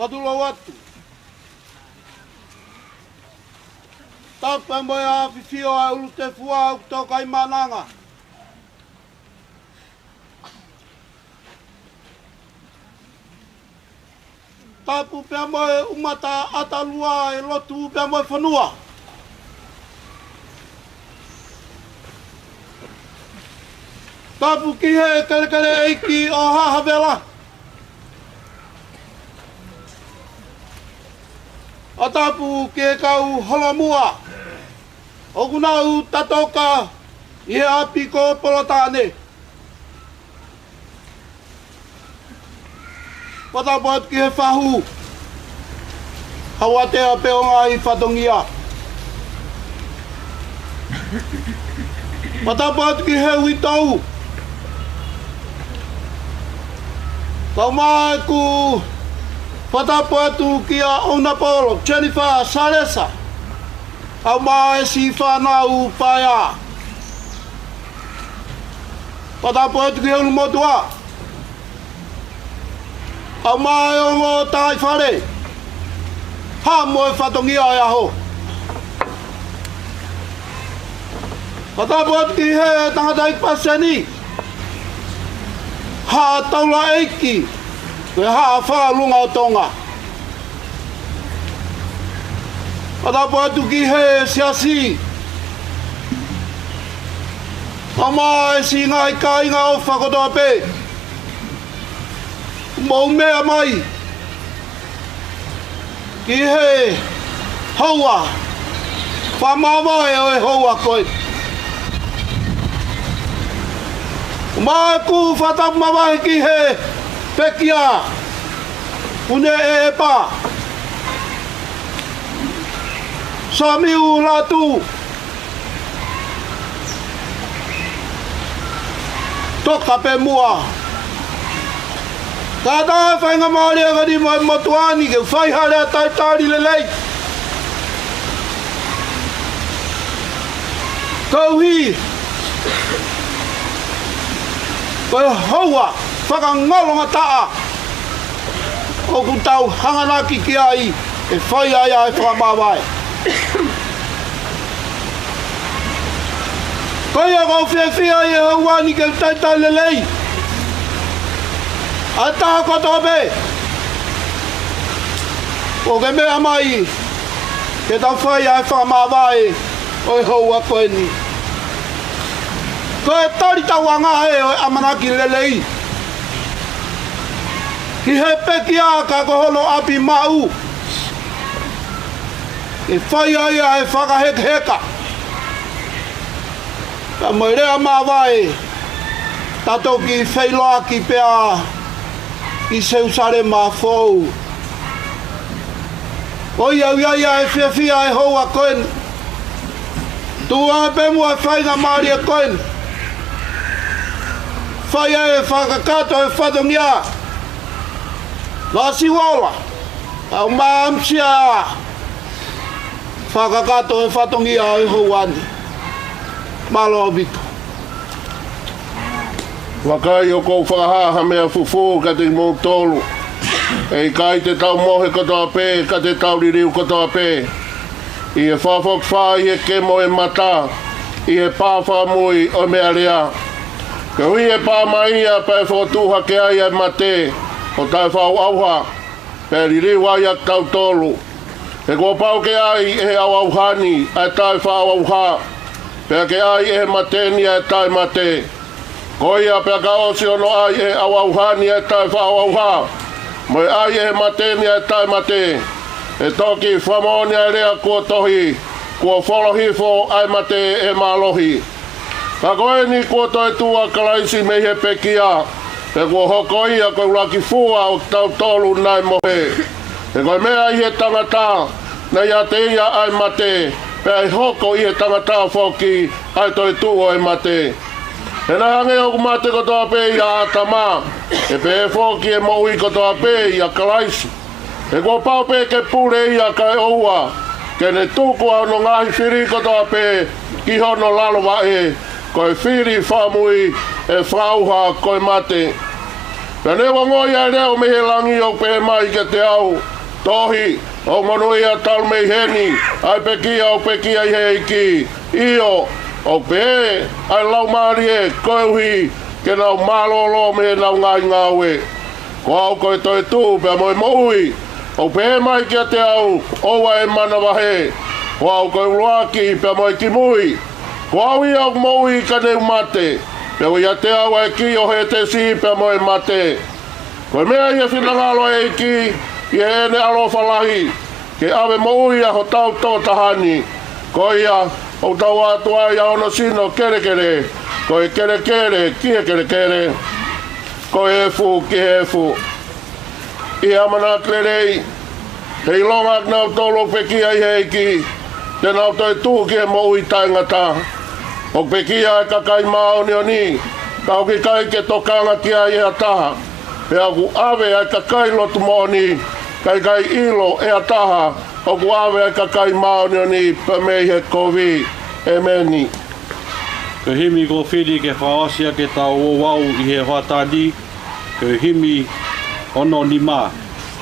Padula watu. Tapa moya fifio a ulute fua kutoka imananga. Tapu pia moe umata atalua e lotu pia moe whanua. Tapu ki he kare eiki o hahavela. Atapu ke kau holamua. Ogunau tatoka i he api ko polotane. Patapu atu ki he whahu. Hawatea peonga i whatongia. Patapu atu ki he uitau. Kau mai ku Patapu atu ki a Onapolo, Jennifer Salesa. Au mai si whanau paia. Patapu atu ki honu motua. Au mai o ngō tai whare. Ha moe whatongia e aho. Patapu atu ki he tangata i paseni. Ha taula eiki. Koe haa whakalunga o tonga. Patapu atu ki he siasi. Ama e si ngai ka inga o whakotoa pe. Mou mea mai. Ki he haua. Whamamae o e haua koe. Mai ku whatapu mamahe ki he Pekia, une e pa. Samiu latu. Toka pe mua. Kata whainga maari aga di mai motuani ke whai hale a taitari lelei. Kauhi. Koe haua. Whakangalonga taa. O ku tau hanganaki ki ai. E whai ai ai whakamawai. Koe a kau whiawhia i e hauani ke taitai lelei. A taha kotoa pe. O ke mea mai. Ke tau whai ai whakamawai. O e haua koe ni. Ko e tari tawanga e o amanaki lelei. Ki he peki a ka koholo api mau. E whai aia e whakahek heka. Ka mai rea mawai. Tato ki whailoa ki pea. I seusare ma fou. O iau iaia e whiawhia e hoa koen. Tua e pemua e whainga maari e koen. Whai e whakakato e whatongia. La siwola. Au maamsia. Whakakato e whatongia e houani. Malo vitu. Wakai o kou whakahaha mea fufu ka te mō tolu. E kai te tau mohe kotoa pē, ka te tau ririu kotoa pē. I e whawhok whai e kemo e mata. I e pāwha mui o mea rea. Ka hui e pā mai a pē whotuha ke ai e mate. O tai whau auha. Pē ririu ai a tau tolu. E kua pau ke ai e au auhani a tai whau auha. Pē ke ai e mateni a tai mate. Koia pea ka osi ono ai e au auhani e tai whau auha. Moi ai e mateni e tai mate. E toki whamoni a rea kua tohi. Kua wholohifo ai mate e malohi. Ka koe ni kua toi tua kalaisi me he pekia. E kua hokoia koe laki fua o tau tolu nai mohe. E koe mea i he tangata. Na ia te ia ai mate. Pea i hoko i he tangata whoki. Ai toi tua e mate. E na hange o kumate kotoa pē i a atama. E pē e whoki e moui kotoa pē i a kalaisi. E kua pau pē ke pure i a kai oua. Ke ne tuku au no ngahi whiri kotoa pē. Ki hono lalowa e. Koe whiri whamui e whauha koe mate. Pea ne wangoi a reo mehe langi o pē mai ke te au. Tohi, o monui a tal mei heni. Ai pekia o pekia i he iki. Io. O pē, ai lau maari e, koe uhi, ke nau malolo me nau ngai ngawe. Ko au koe toi tū, pēr moi moui. O pē mai kia te au, oua e mana wahe. Ko au koe uruaki, pēr moi ki mui. Ko au i au moui ka neu mate. Pēr ia te au e ki o he te si, pēr moi mate. Koe mea ia whinangalo e ki, i e ene alo whalahi. Ke awe moui a ho tau tō tahani. Ko ia, o tau atua i aono sino kere kere. Ko e kere kere, ki e kere kere. Ko e fu, ki e fu. I amana klerei. Hei longak nau tolo pekia i heiki. Te nau toi tūki e mo ui taingata. O pekia e kakai maoni o ni. Kau ki kai ke tokanga kia i ataha. Pe aku ave e kakai lotu mo ni. Kai kai ilo e ataha. O kuawe e kakai maoni o ni pa mei he kovi e meni. Ka himi ko whiri ke whaosia ke tau o wau i he whatani. Ka himi ono ni mā.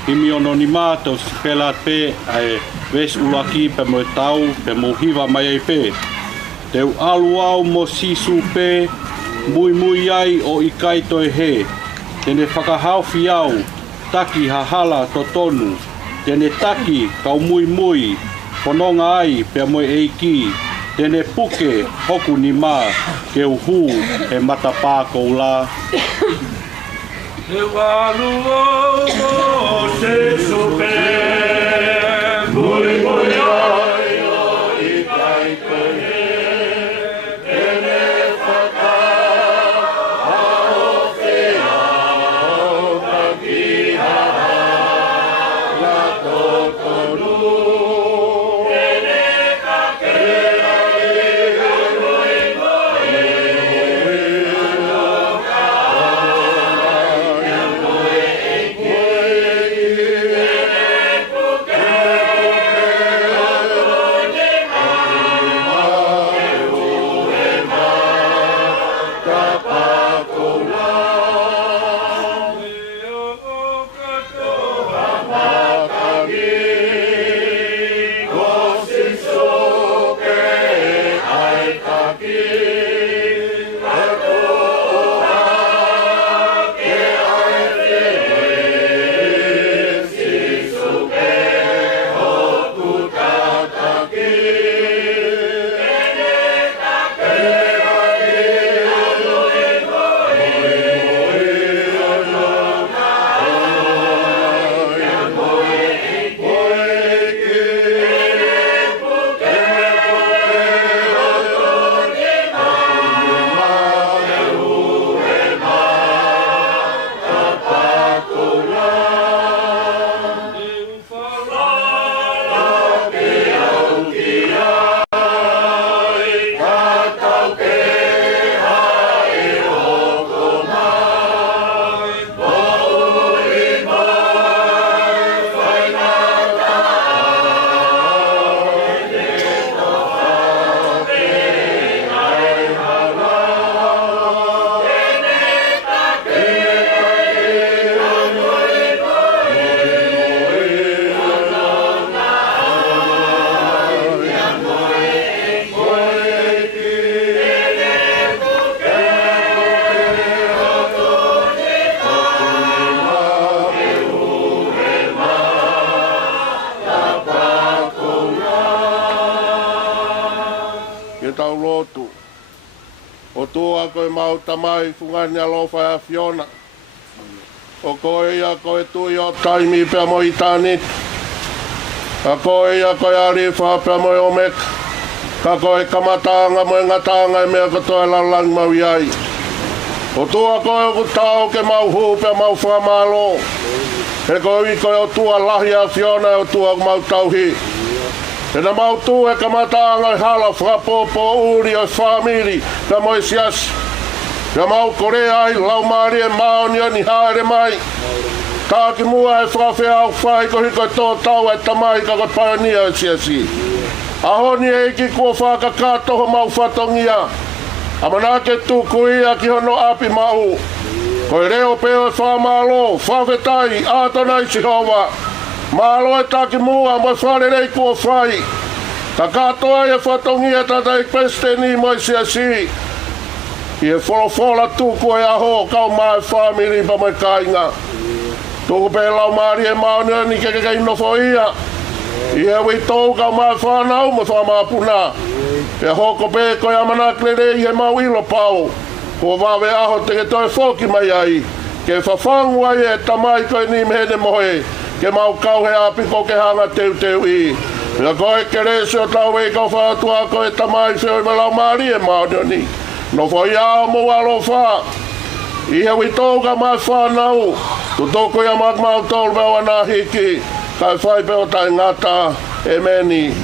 Himi ono ni mā tau sipela pē ai ves ulaki pe mo tau pe mo hiwa mai ai pē. Teu alu au mo sisu pē mui mui ai o i kai toi he. Tene whakahauwhi au taki hahala to tonu. Tene taki kau mui mui, pononga ai pia moi eiki, tene puke hoku ni mā, ke uhu e matapā kou la. Te walu o mo te supe, mui mui ai o i kai koe, tene whaka ao whea o kaki hara. ke tau lotu. O tua koe mau tamai fungani alofa a Fiona. O koe ia koe tui o taimi pia mo i tānit. A koe ia koe arifa pia mo i omeka. Ka koe kamatanga mo i ngatanga e mea katoe lalang mau iai. O tua koe o kutau ke mau hupea mau whamalo. He koe i koe o tua lahi a Fiona o tua mau tauhi. E na mau tu e kamatanga i hala whapopo uri o whamiri ka mo i siasi. Ka mau korea ai lau maari e maoni o ni haere mai. Ka ki mua e whawhea au whai ko hiko tō tau e tamai ka koe pionia o siasi. Ahoni e ki kua whakakatoho mau whatongia. Amana ke tuku ia ki hono api mau. Koe reo peo whamalo, whawhetai, ātonai Sihova. Malo e taki mua mo wharerei kua whai. Ta katoa e whatongia tata i pesteni mo i siasi. I e wholofola tuku e aho kau mai whamiri pa mai kainga. Tuku pe lau maari e maoni ni ke inofo ia. I e wei tau kau mai whanau mo whamapuna. E hoko pe koe amana klerei he mau ilo pau. Ko wawe aho te ke toi whoki mai ai. Ke whawhangu ai e tamai koe ni mehene mohe. Ke mau kau he api ko ke hanga teu i. Ia koe ke resi o tau e kau whaatua koe tamai whio i malau maari e maoni. No foi ao mo alo fa. I he wi toga mai whanau. Tu toko ia mak mau tol veo ana hiki. Kai whai peo tai ngata e meni.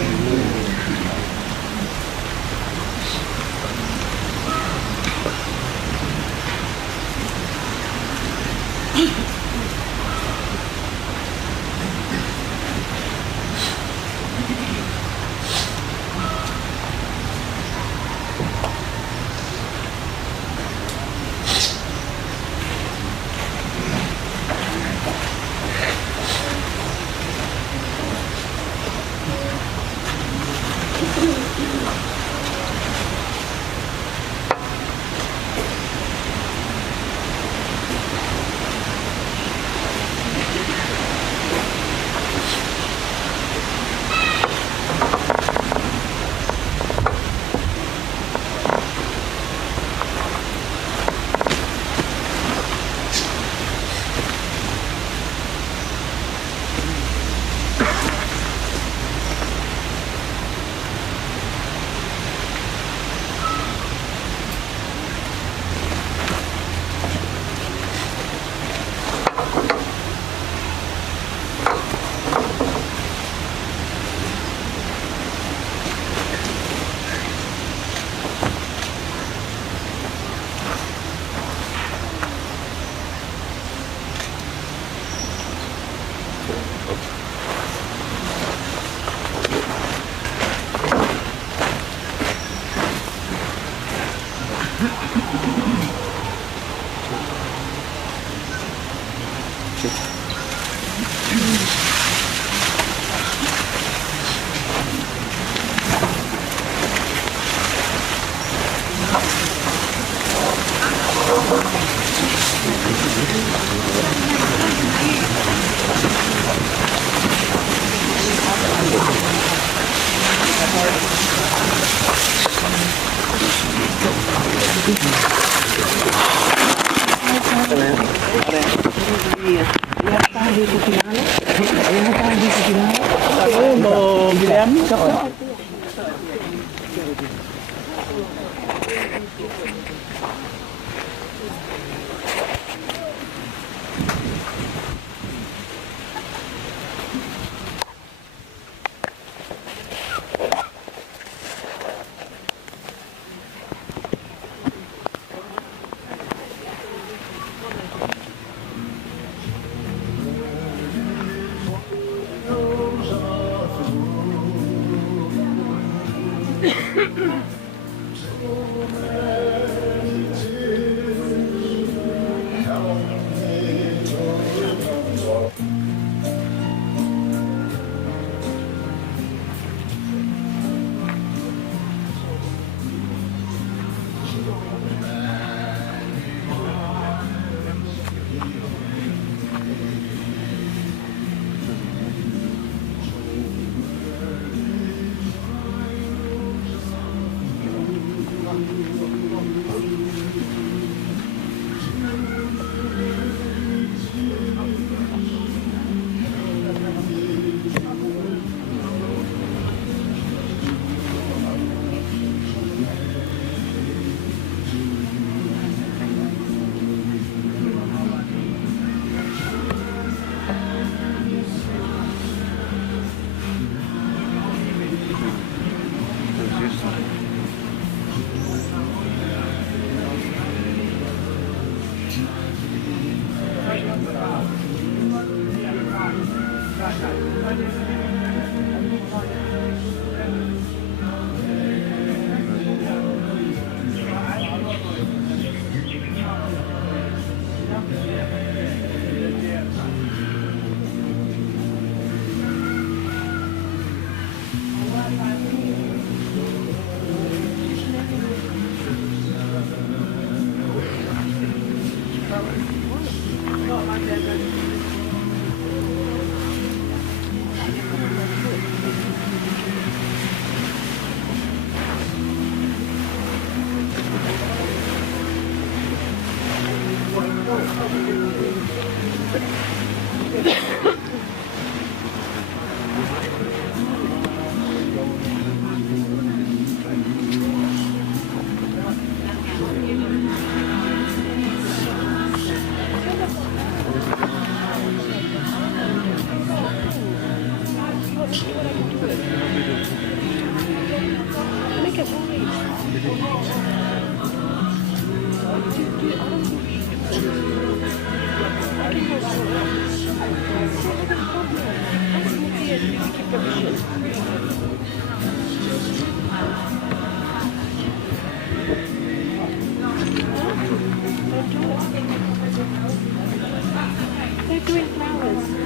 They're doing flowers.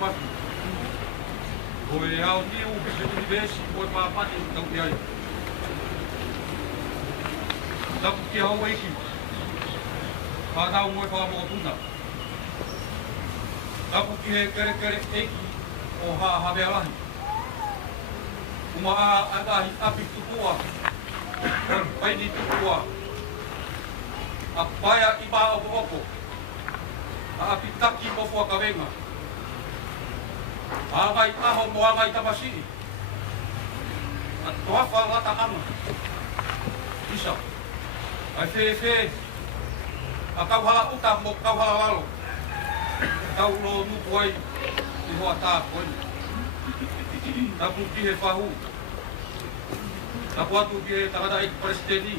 paku. Ko e au ni u ke te vesi ko pa pati tau ki ai. Tapu ki hau eiki. Pa tau mo fa mo tuna. Tapu ki he kere eiki o ha be alahi. Uma agahi api tukua. Pai ni tukua. A paia i ba opo. A api taki pofu a kawenga. A ngai aho moa ngai tamasi. A toafa lata anga. Isa. Ai fe. A kauhala uta mo kauhala lalo. Kau lo nuku ai. I hoa tā koi. Tapu ki he whahu. Tapu atu ki he tangata eiki presidenti.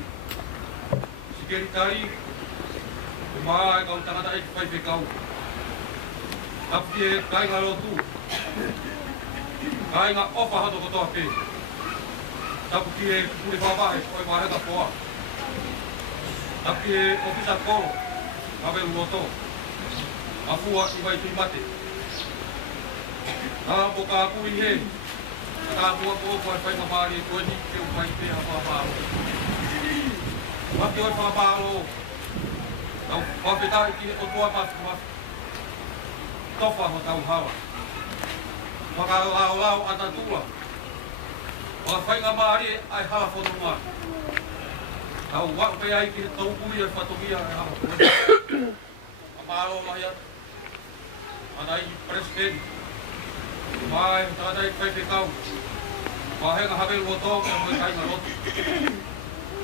Sekretari. Umaa e kau tangata eiki whaipe kau. Tapu ki he kainga lotu. Kainga ofa hato kotoa pe. Tapu ki he kule whawahe oi wahega poa. Tapu ki he ofisa koro. Kawe uoto. Afua i vai tui mate. Nā po ka kui he. Nā mua po koe whai mawari e koe ni ke o whai te ha whaparo. Waki oi whaparo. Nau whawhetai ki he o tua mafu. Tofa ho tau hawa. Waka lau ata tula. Waka whai ngā maari ai hala whanunga. Nau wak pe ai ki he tau kui e whatomia e hawa koe. Amaro mahi atu. Ana i presidenti. Mai tata i whai whekau. Wahenga hawe loto e moi kainga loto.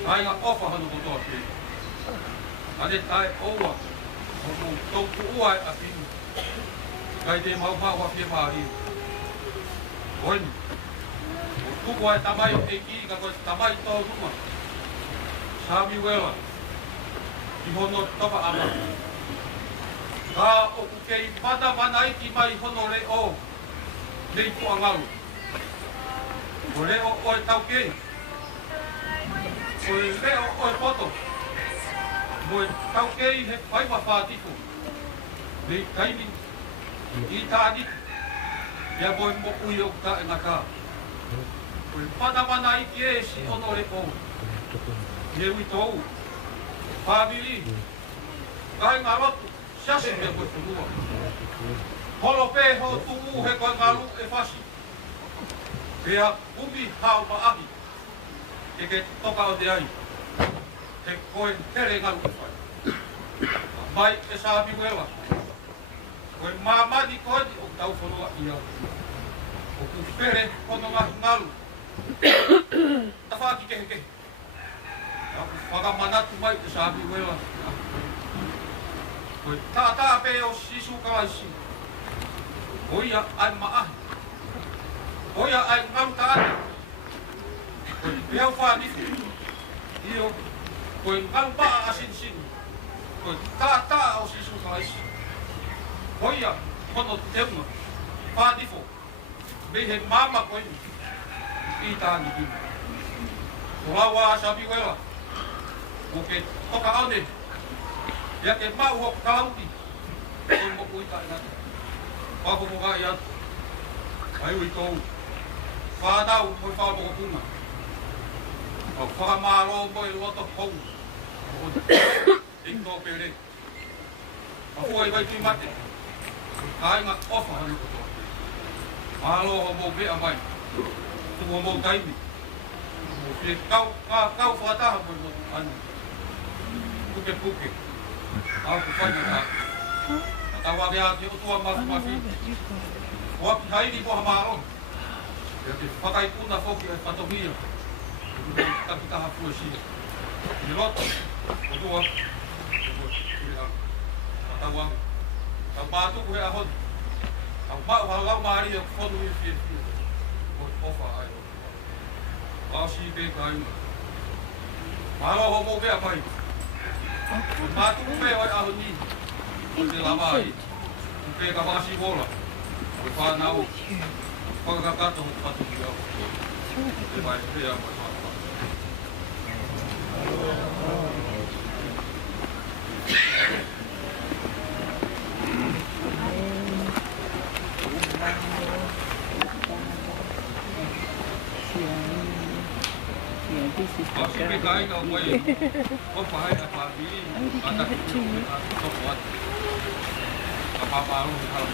Kainga ofa hanu loto a te. Ane tae oua. Hoku tauku ua e a pinu. Kai te mau wa pia maari. Oini. O tuku ai tamai e ki ka koe tamai tō ruma. Samuela. I hono topa ama. Ka oku kei mana iki mai hono re o. Nei ku angaru. Ko leo oe tau kei. Ko leo oe poto. Mo tau kei he whaiwa whātiku. Nei kaimi. I tāni. Ia moe mo ui o ka e ngaka. Ko mana iki e si ono re o. Ie ui tōu. Whāmiri. Kai ngā rotu. Siasi mea koe whanua. Holo pe ho tumu he koe ngaru e whasi. Pea umi hao maahi. Ke toka o te ai. He koe tere ngaru e whai. Mai e sābi wela. Koe mamani koe ni o tau whanua ia. O ku pere kono ngaru. Ta whaki kehe. Whakamanatu mai e sābi wela. Koe tātā pe o sisu kalaisi. Oia ai maahi. Oia ai ngaru taane. Koe peau whānifu. Io, koe ngaru paa asin. Koe tātā o sisu kalaisi. Oia, kono teunga. Whānifu. Me he mama koe ni. I tāni kina. Ko lawa asabi wela. Ko ke toka aune. Ia ke mau ho kalauti. Koe mo kui ka inata. Wako mo ka i atu. Ai ui kou. Whānau mo i whāpoko punga. O whakamaro mo i loto kou. Ingo pere. Mahua i vai tui mate. Kāinga ofa hanu kotoa. Mahalo ho mo bea mai. Tuho mo taimi. Ke kau whakataha mo i loto anu. Puke. Au ku whaina tā. Tawa mea te otua mafi. Waki haini po hamaro. Ia te whakaipuna whoki e whatomia. Takitaha fuesia. I roto. Otua. Tawa. Tau mātuku he ahon. Tau mau halau maari e whonu i whia. Ofa ai. Wasi pe kainga. Malo ho mo bea pai. Mātuku me oi ahon ni. Ko te lama ai. Ko te ka wasi wola. Ko whanau. Whakakato ho patu ki au. Te mai prea mai whakakato. Masih PKI kau buat. Kau faham apa ini? Ada kau buat. Apa lu kalau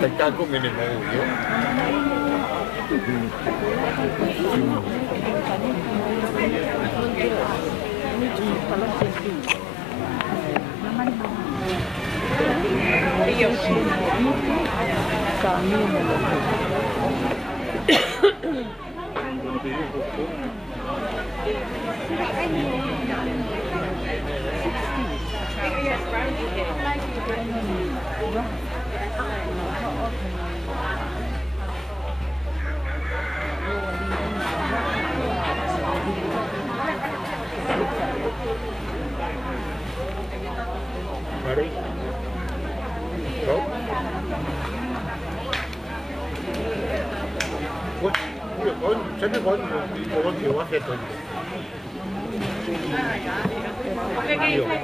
Tercago mínimo yo. Ready? Go. What? Send it one you want it.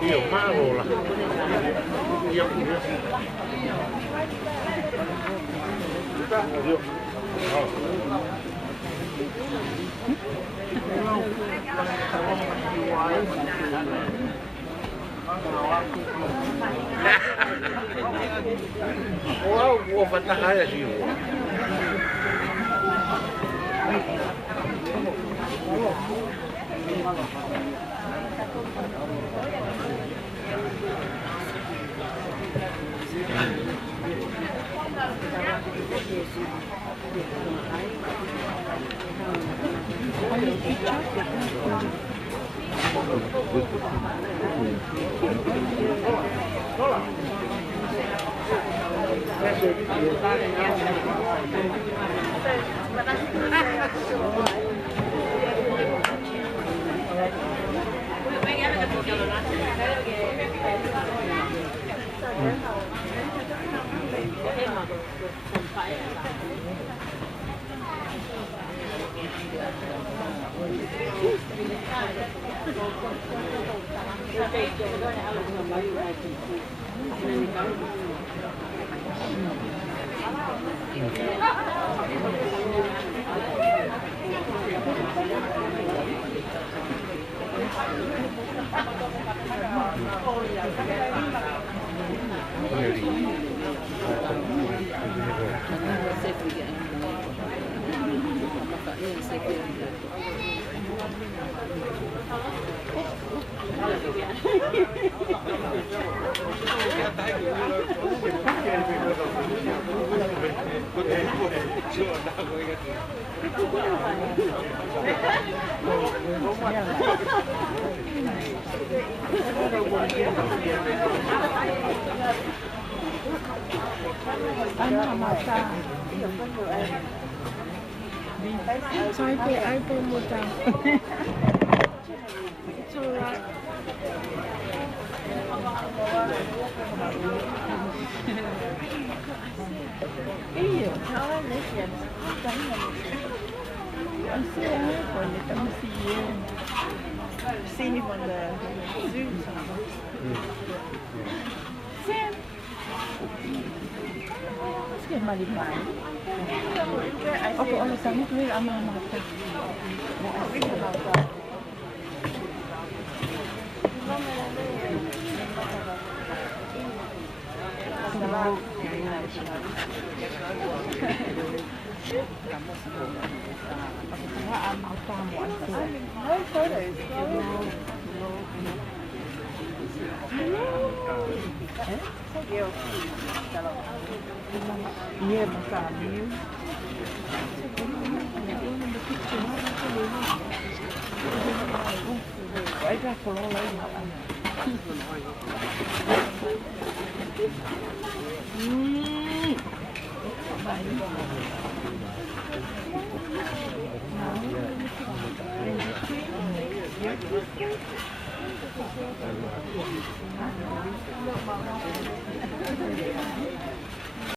Nhiều má rồi là nhiều Wow, phần ta hay là gì Sorry, I put more down. It's alright. Iya, kawan lesion. I see a airport, let me see you. I've seen him on the Zoom somewhere. Sam! Let's get money back. Okay, all the time, we're on my mouth. Iya, masalah. Why is that for all I know? Thank you.